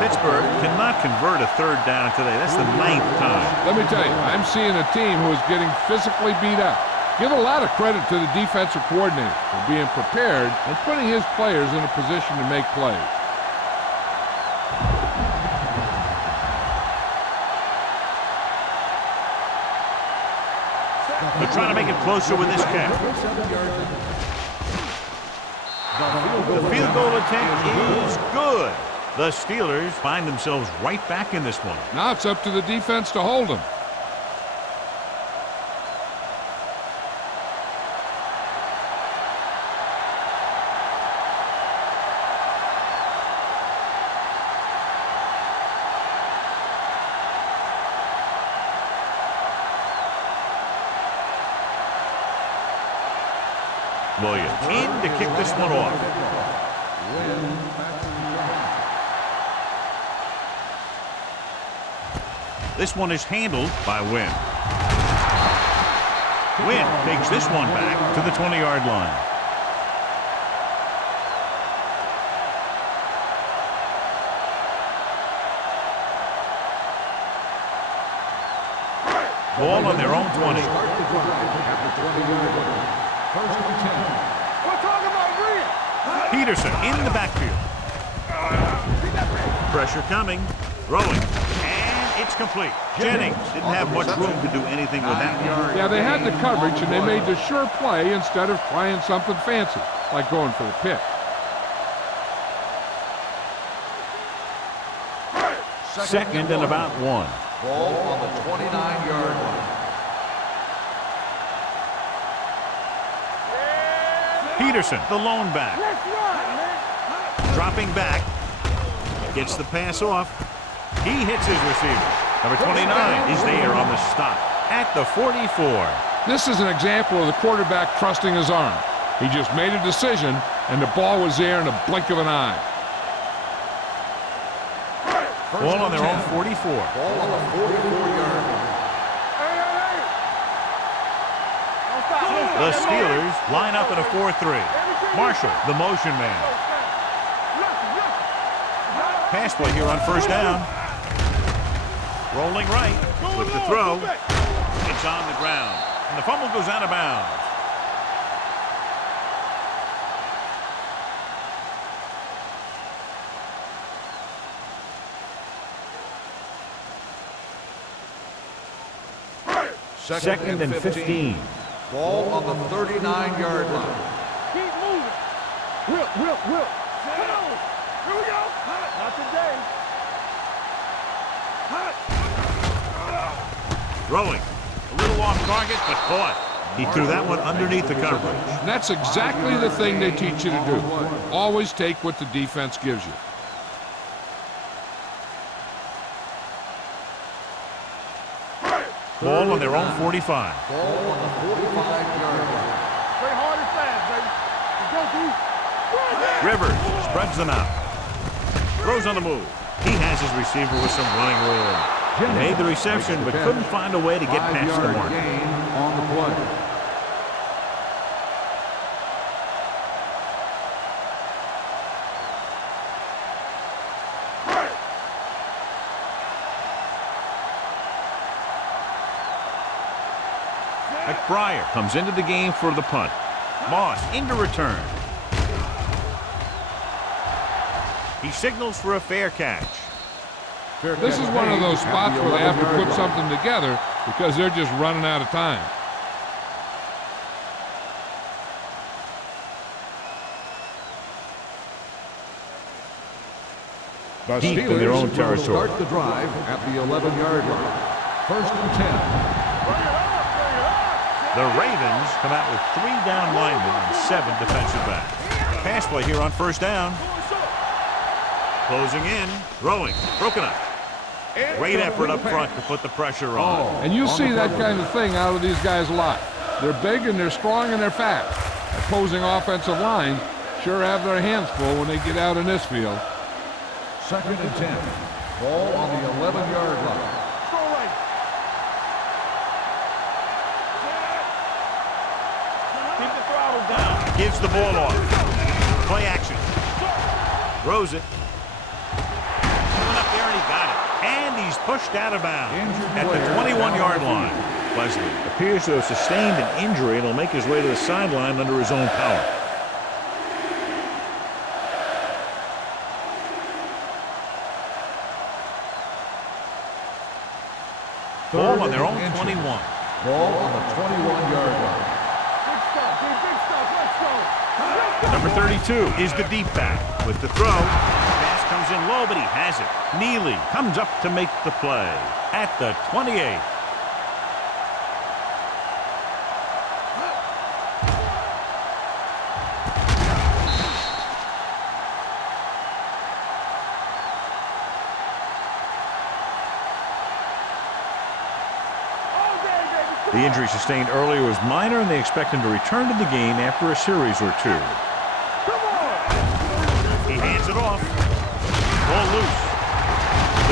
Pittsburgh cannot convert a 3rd down today. That's the 9th time. Let me tell you, I'm seeing a team who is getting physically beat up. Give a lot of credit to the defensive coordinator for being prepared and putting his players in a position to make plays. trying to make it closer with this kick. The field goal attempt is good. The Steelers find themselves right back in this one. Now it's up to the defense to hold them. Williams in to kick this one off. This one is handled by Wynn. Wynn takes this one back to the 20-yard line. Ball on their own 20. Peterson in the backfield. Pressure coming. Throwing. And it's complete. Jennings didn't have much room to do anything with that one. Yeah, they had the coverage, and they made the sure play instead of trying something fancy, like going for the pick. Second and about 1. Ball on the 29-yard line. Peterson, the lone back. Dropping back. Gets the pass off. He hits his receiver. Number 29 is there on the stop at the 44. This is an example of the quarterback trusting his arm. He just made a decision, and the ball was there in a blink of an eye. Ball on their own 44. Ball on the 44-yard line. The Steelers line up in a 4-3. Marshall, the motion man. Pass play here on first down. Rolling right with the throw. It's on the ground. And the fumble goes out of bounds. Second and 15. Ball on the 39-yard line. Keep moving. Will. Come on. Here we go. Not today. Throwing. A little off target, but caught. He threw that one underneath the coverage. And that's exactly the thing they teach you to do. Always take what the defense gives you. Ball on their own 45. Ball on the 45-yard line. Play hard and fast, baby. Let's go, D. Rivers spreads them out. Throws on the move. He has his receiver with some running room. Made the reception, but couldn't find a way to get past the mark. Gain on the play. McBriar comes into the game for the punt. Moss into return. He signals for a fair catch. This is one of those spots where they have to put something together because they're just running out of time. The Deep in their own Steelers will territory. start the drive at the 11-yard line. First and 10. The Ravens come out with 3 down linemen and 7 defensive backs. Pass play here on first down. Closing in, throwing, broken up. Great effort up front to put the pressure on. And you see that kind of thing out of these guys a lot. They're big and they're strong and they're fast. Opposing offensive lines sure have their hands full when they get out in this field. Second and 10. Ball on the 11-yard line. Keep the throttle down. Gives the ball off. Play action. Throws it. Coming up there and he got it. And he's pushed out of bounds at the 21-yard line. Leslie appears to have sustained an injury and will make his way to the sideline under his own power. Ball on their own 21. Ball on the 21-yard line. Big stuff, dude. Big stuff. Let's go. Let's go. Number 32 is the deep back with the throw. Pass comes in low, but he has it. Neely comes up to make the play at the 28. The injury sustained earlier was minor, and they expect him to return to the game after a series or two. He hands it off. Ball loose.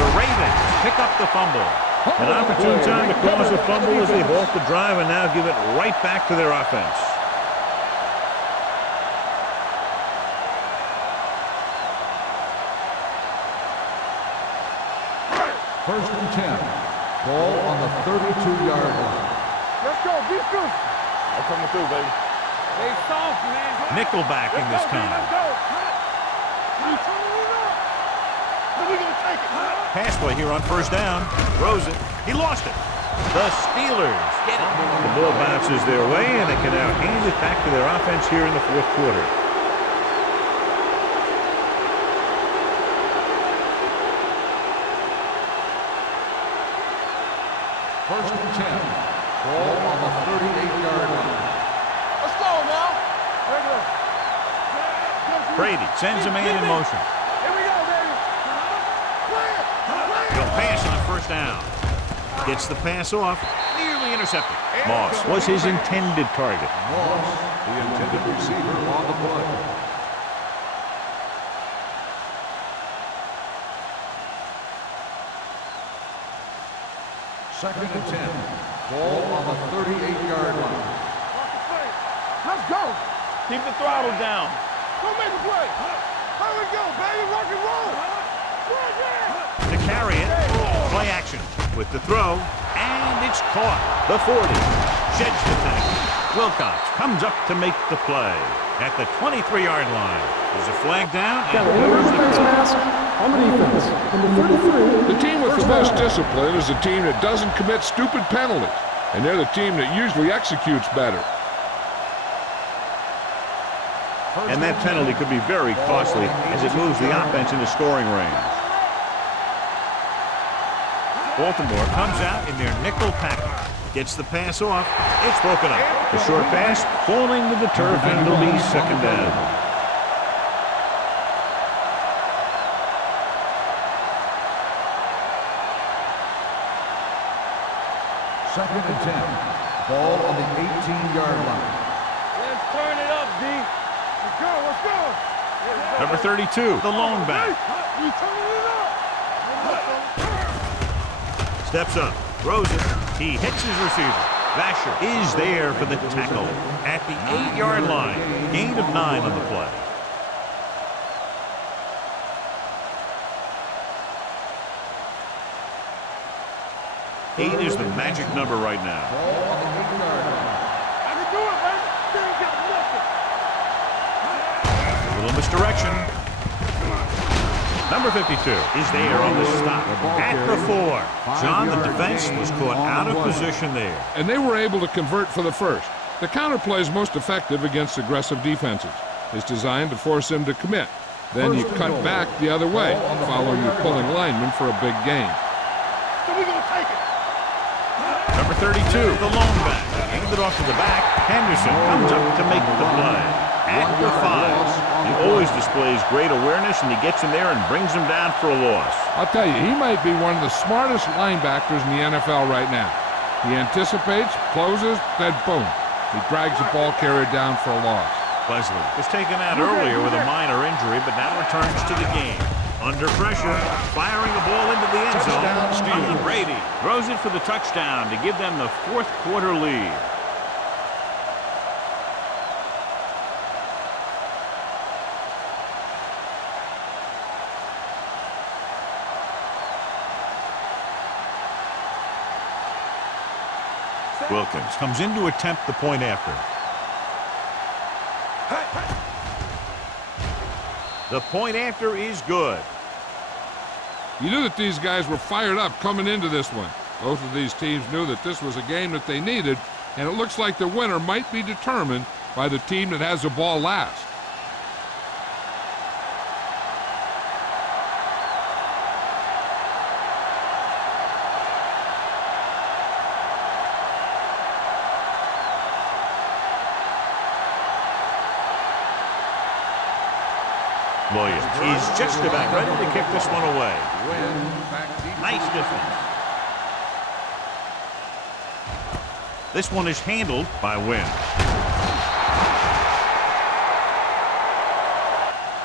The Ravens pick up the fumble. An opportune time to cause a fumble as they halt the drive and now give it right back to their offense. First and 10. Ball on the 32-yard line. Let's go. Be good. I'm coming through, baby. They soft, man. Nickelback in this time. Let's go. We're going to take it. Pass play here on first down. Throws it. He lost it. The Steelers get it. The ball bounces their way, and they can now hand it back to their offense here in the fourth quarter. First and 10. Ball on the 38-yard line. Let's go now. Brady sends a man in motion. Here we go, baby. He'll pass on first down. Gets the pass off. Nearly intercepted. Moss was his intended target. Moss, the intended receiver on the play. Second and 10. Ball on the 38-yard line. Let's go. Keep the throttle down. Go make a play. Here we go, baby. Rock and roll. To carry it. Play action with the throw. And it's caught. The 40. Sheds the tackle. Wilcox comes up to make the play at the 23-yard line. There's a flag down. Got And a there's the defense call. mask on the defense. Number 33. The team with the most discipline is the team that doesn't commit stupid penalties, and they're the team that usually executes better. And that penalty could be very costly as it moves the offense into scoring range. Baltimore comes out in their nickel package. Gets the pass off. It's broken up. The short pass falling to the turf, and it'll be second down. Second and 10. Ball on the 18-yard line. Let's turn it up, D. Let's go. Let's go. Number 32, the lone back. We turning it up. Steps up, throws it. He hits his receiver. Vasher is there for the tackle at the 8-yard line. Gain of 9 on the play. Eight is the magic number right now. Ball on the 8-yard line. I can do it, man. They ain't got nothing. A little misdirection. Number 52 is there on the stop at the 4. John, the defense, was caught out of position there. And they were able to convert for the first. The counterplay is most effective against aggressive defenses. It's designed to force them to commit. Then you cut back the other way, following your pulling lineman for a big gain. So we're going to take it. Number 32, the lone back. Handed off to the back. Henderson comes up to make the play. At the 5. He always displays great awareness, and he gets in there and brings him down for a loss. I'll tell you, he might be one of the smartest linebackers in the NFL right now. He anticipates, closes, then boom. He drags the ball carrier down for a loss. Leslie was taken out earlier with a minor injury, but now returns to the game. Under pressure, firing a ball into the end zone. Touchdown, Steelers. Brady throws it for the touchdown to give them the fourth quarter lead. Wilkins comes in to attempt the point after. The point after is good. You knew that these guys were fired up coming into this one. Both of these teams knew that this was a game that they needed, and it looks like the winner might be determined by the team that has the ball last. Williams is just about ready to kick this one away. Nice defense. This one is handled by Wynn.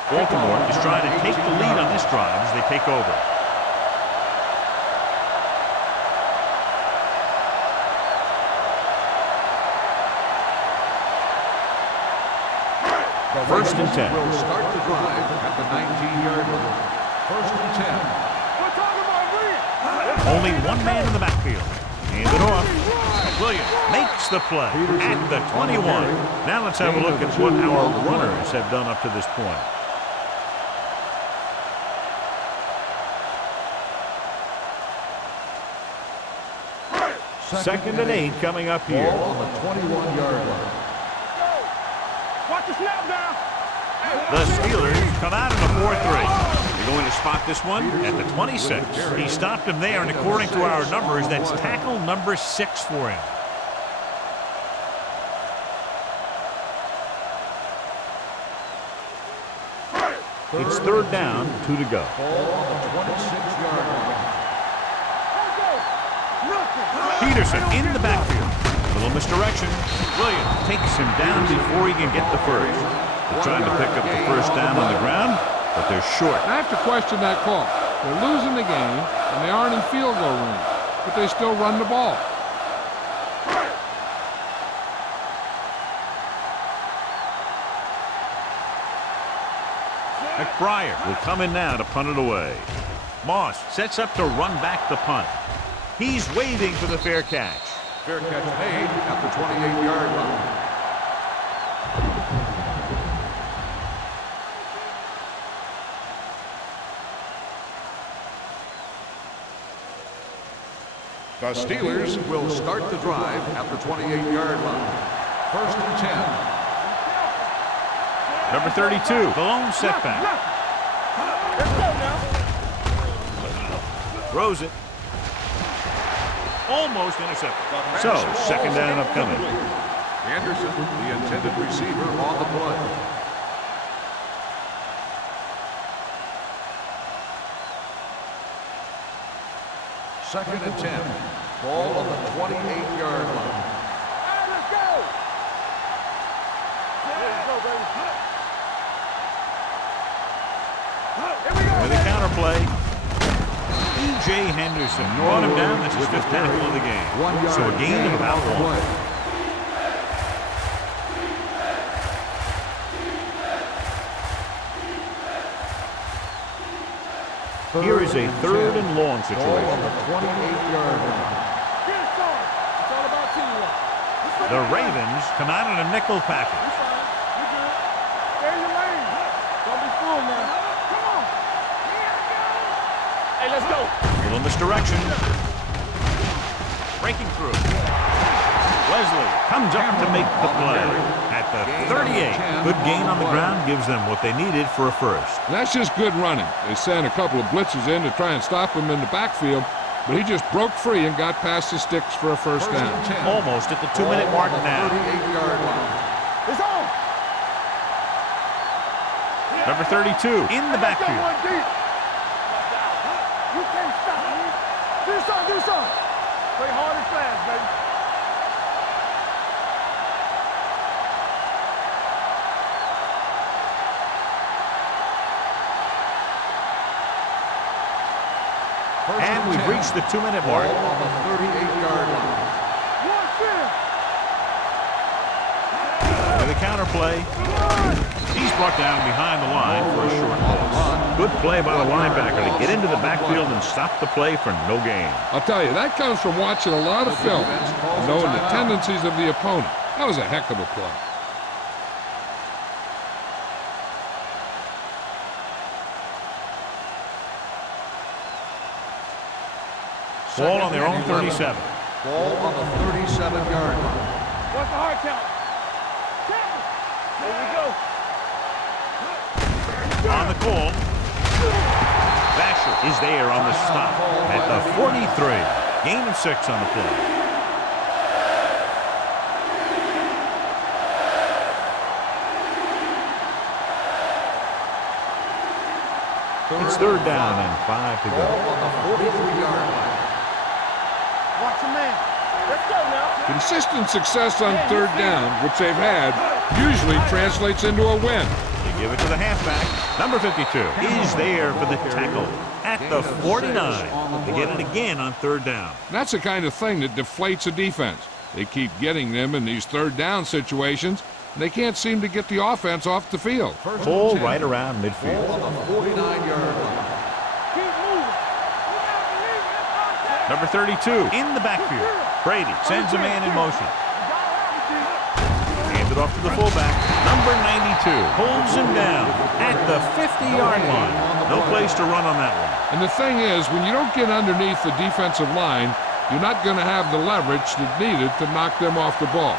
Baltimore is trying to take the lead on this drive as they take over. First and 10. Will start the drive at the 19-yard line. First and 10. We're talking about Williams. Only one man in the backfield. Hand it off. Williams makes the play at the 21. Now let's have a look at what our runners have done up to this point. Second and 8 coming up here. Ball on the 21-yard line. Watch the snap now. The Steelers come out in a 4-3. They're going to spot this one at the 26. He stopped him there, and according to our numbers, that's tackle number 6 for him. It's third down, 2 to go. Ball on the 26-yard line. Peterson in the backfield. Little misdirection. Williams takes him down before he can get the first. They're trying to pick up the first down on the ground, but they're short. I have to question that call. They're losing the game, and they aren't in field goal range, but they still run the ball. McBriar will come in now to punt it away. Moss sets up to run back the punt. He's waiting for the fair catch. Fair catch made at the 28-yard line. The Steelers will start the drive at the 28-yard line. First and 10. Number 32, the lone setback. Let's go now. Throws it. Almost intercepted. So, second down upcoming. Anderson, the intended receiver, on the play. Second and 10. Ball on the 28-yard line. Hey, let's go. Let's go, baby. Here we go, With a counterplay. E.J. Henderson brought him down. That's his 5th tackle of the game. So a gain of about 1. Here is a third and long Ball on situation. the 28-yard line. Get it started. It's all about teamwork. The Ravens come out in a nickel You package. fine. You good. Stay in your lane. Don't be fooled now. Come on. Hey, let's go. Little misdirection. Breaking through. Leslie comes up to make the play at the 38. Good gain on the ground gives them what they needed for a first. And that's just good running. They sent a couple of blitzes in to try and stop him in the backfield, but he just broke free and got past the sticks for a first down. Almost at the 2-minute mark now. 38-yard line. It's on. Number 32 in the Let's go, backfield. one deep. You can't stop me. Do something, do something. Play hard and fast, baby. And we've reached the 2-minute mark. Ball on the 38-yard line. One field. With a counterplay. He's brought down behind the line for a short loss. Good play by the linebacker to get into the backfield and stop the play for no gain. I'll tell you, that comes from watching a lot of film and knowing the tendencies of the opponent. That was a heck of a play. Ball on their own 37. Ball on the 37-yard line. What's the hard count? There we go. On the call. Vasher is there on the stop at the 43. Gain of 6 on the play. It's third down and 5 to go. Ball on the 43-yard line. Watch your man. Let's go now. Consistent success on third down, which they've had, usually translates into a win. They give it to the halfback. Number 52 is there for the tackle at the 49. They get it again on third down. That's the kind of thing that deflates a defense. They keep getting them in these third down situations, and they can't seem to get the offense off the field. Ball right around midfield. Ball on the 49-yard line. Keep moving. Number 32 in the backfield. Brady sends a man in motion. Hands it off to the fullback. Number 92 pulls him down at the 50-yard line. No place to run on that one. And the thing is, when you don't get underneath the defensive line, you're not going to have the leverage that's needed to knock them off the ball.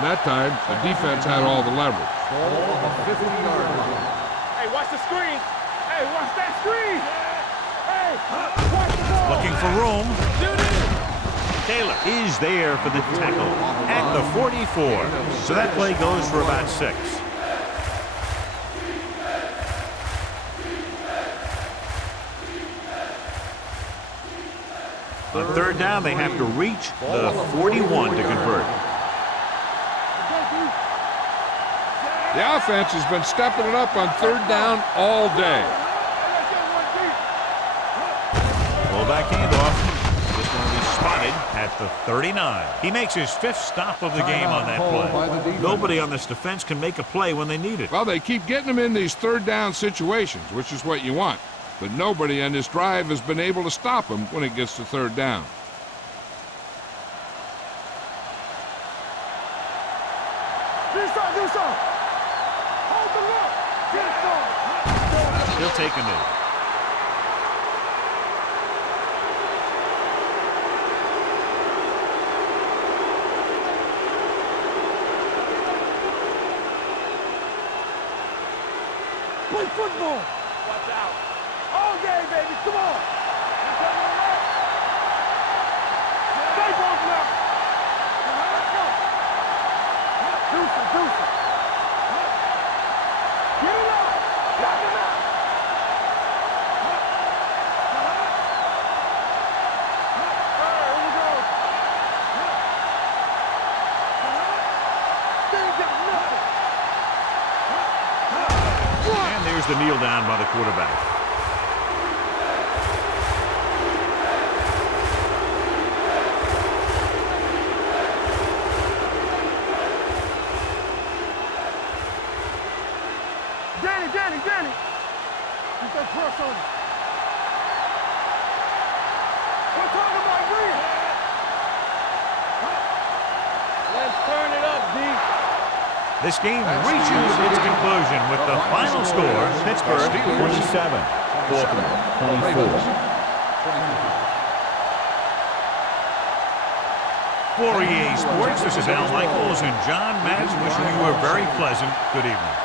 And that time, the defense had all the leverage. Ball on the 50-yard line. Hey, watch the screen. Hey, watch that screen. Hey, watch the ball. Looking for room. Taylor is there for the tackle at the 44. So that play goes for about 6. On third down, they have to reach the 41 to convert. The offense has been stepping it up on third down all day. Fullback handoff. This one will be spotted at the 39. He makes his 5th stop of the game on that play. Nobody on this defense can make a play when they need it. Well, they keep getting them in these third down situations, which is what you want. But nobody on this drive has been able to stop them when it gets to third down. He'll take a knee. Play football. Watch out. All day, baby. Come on. Stay both now. Let's go. Deuce it. Get it up. Lock it up. Here we go. They ain't got nothing. And there's the kneel down by the quarterback. Danny. He's going to cross on him. We're talking about Green. Let's turn it up, D. This game reaches its conclusion with the final score, Pittsburgh 27, Baltimore 24. For EA Sports, this is Al Michaels and John Madden wishing you a very pleasant good evening.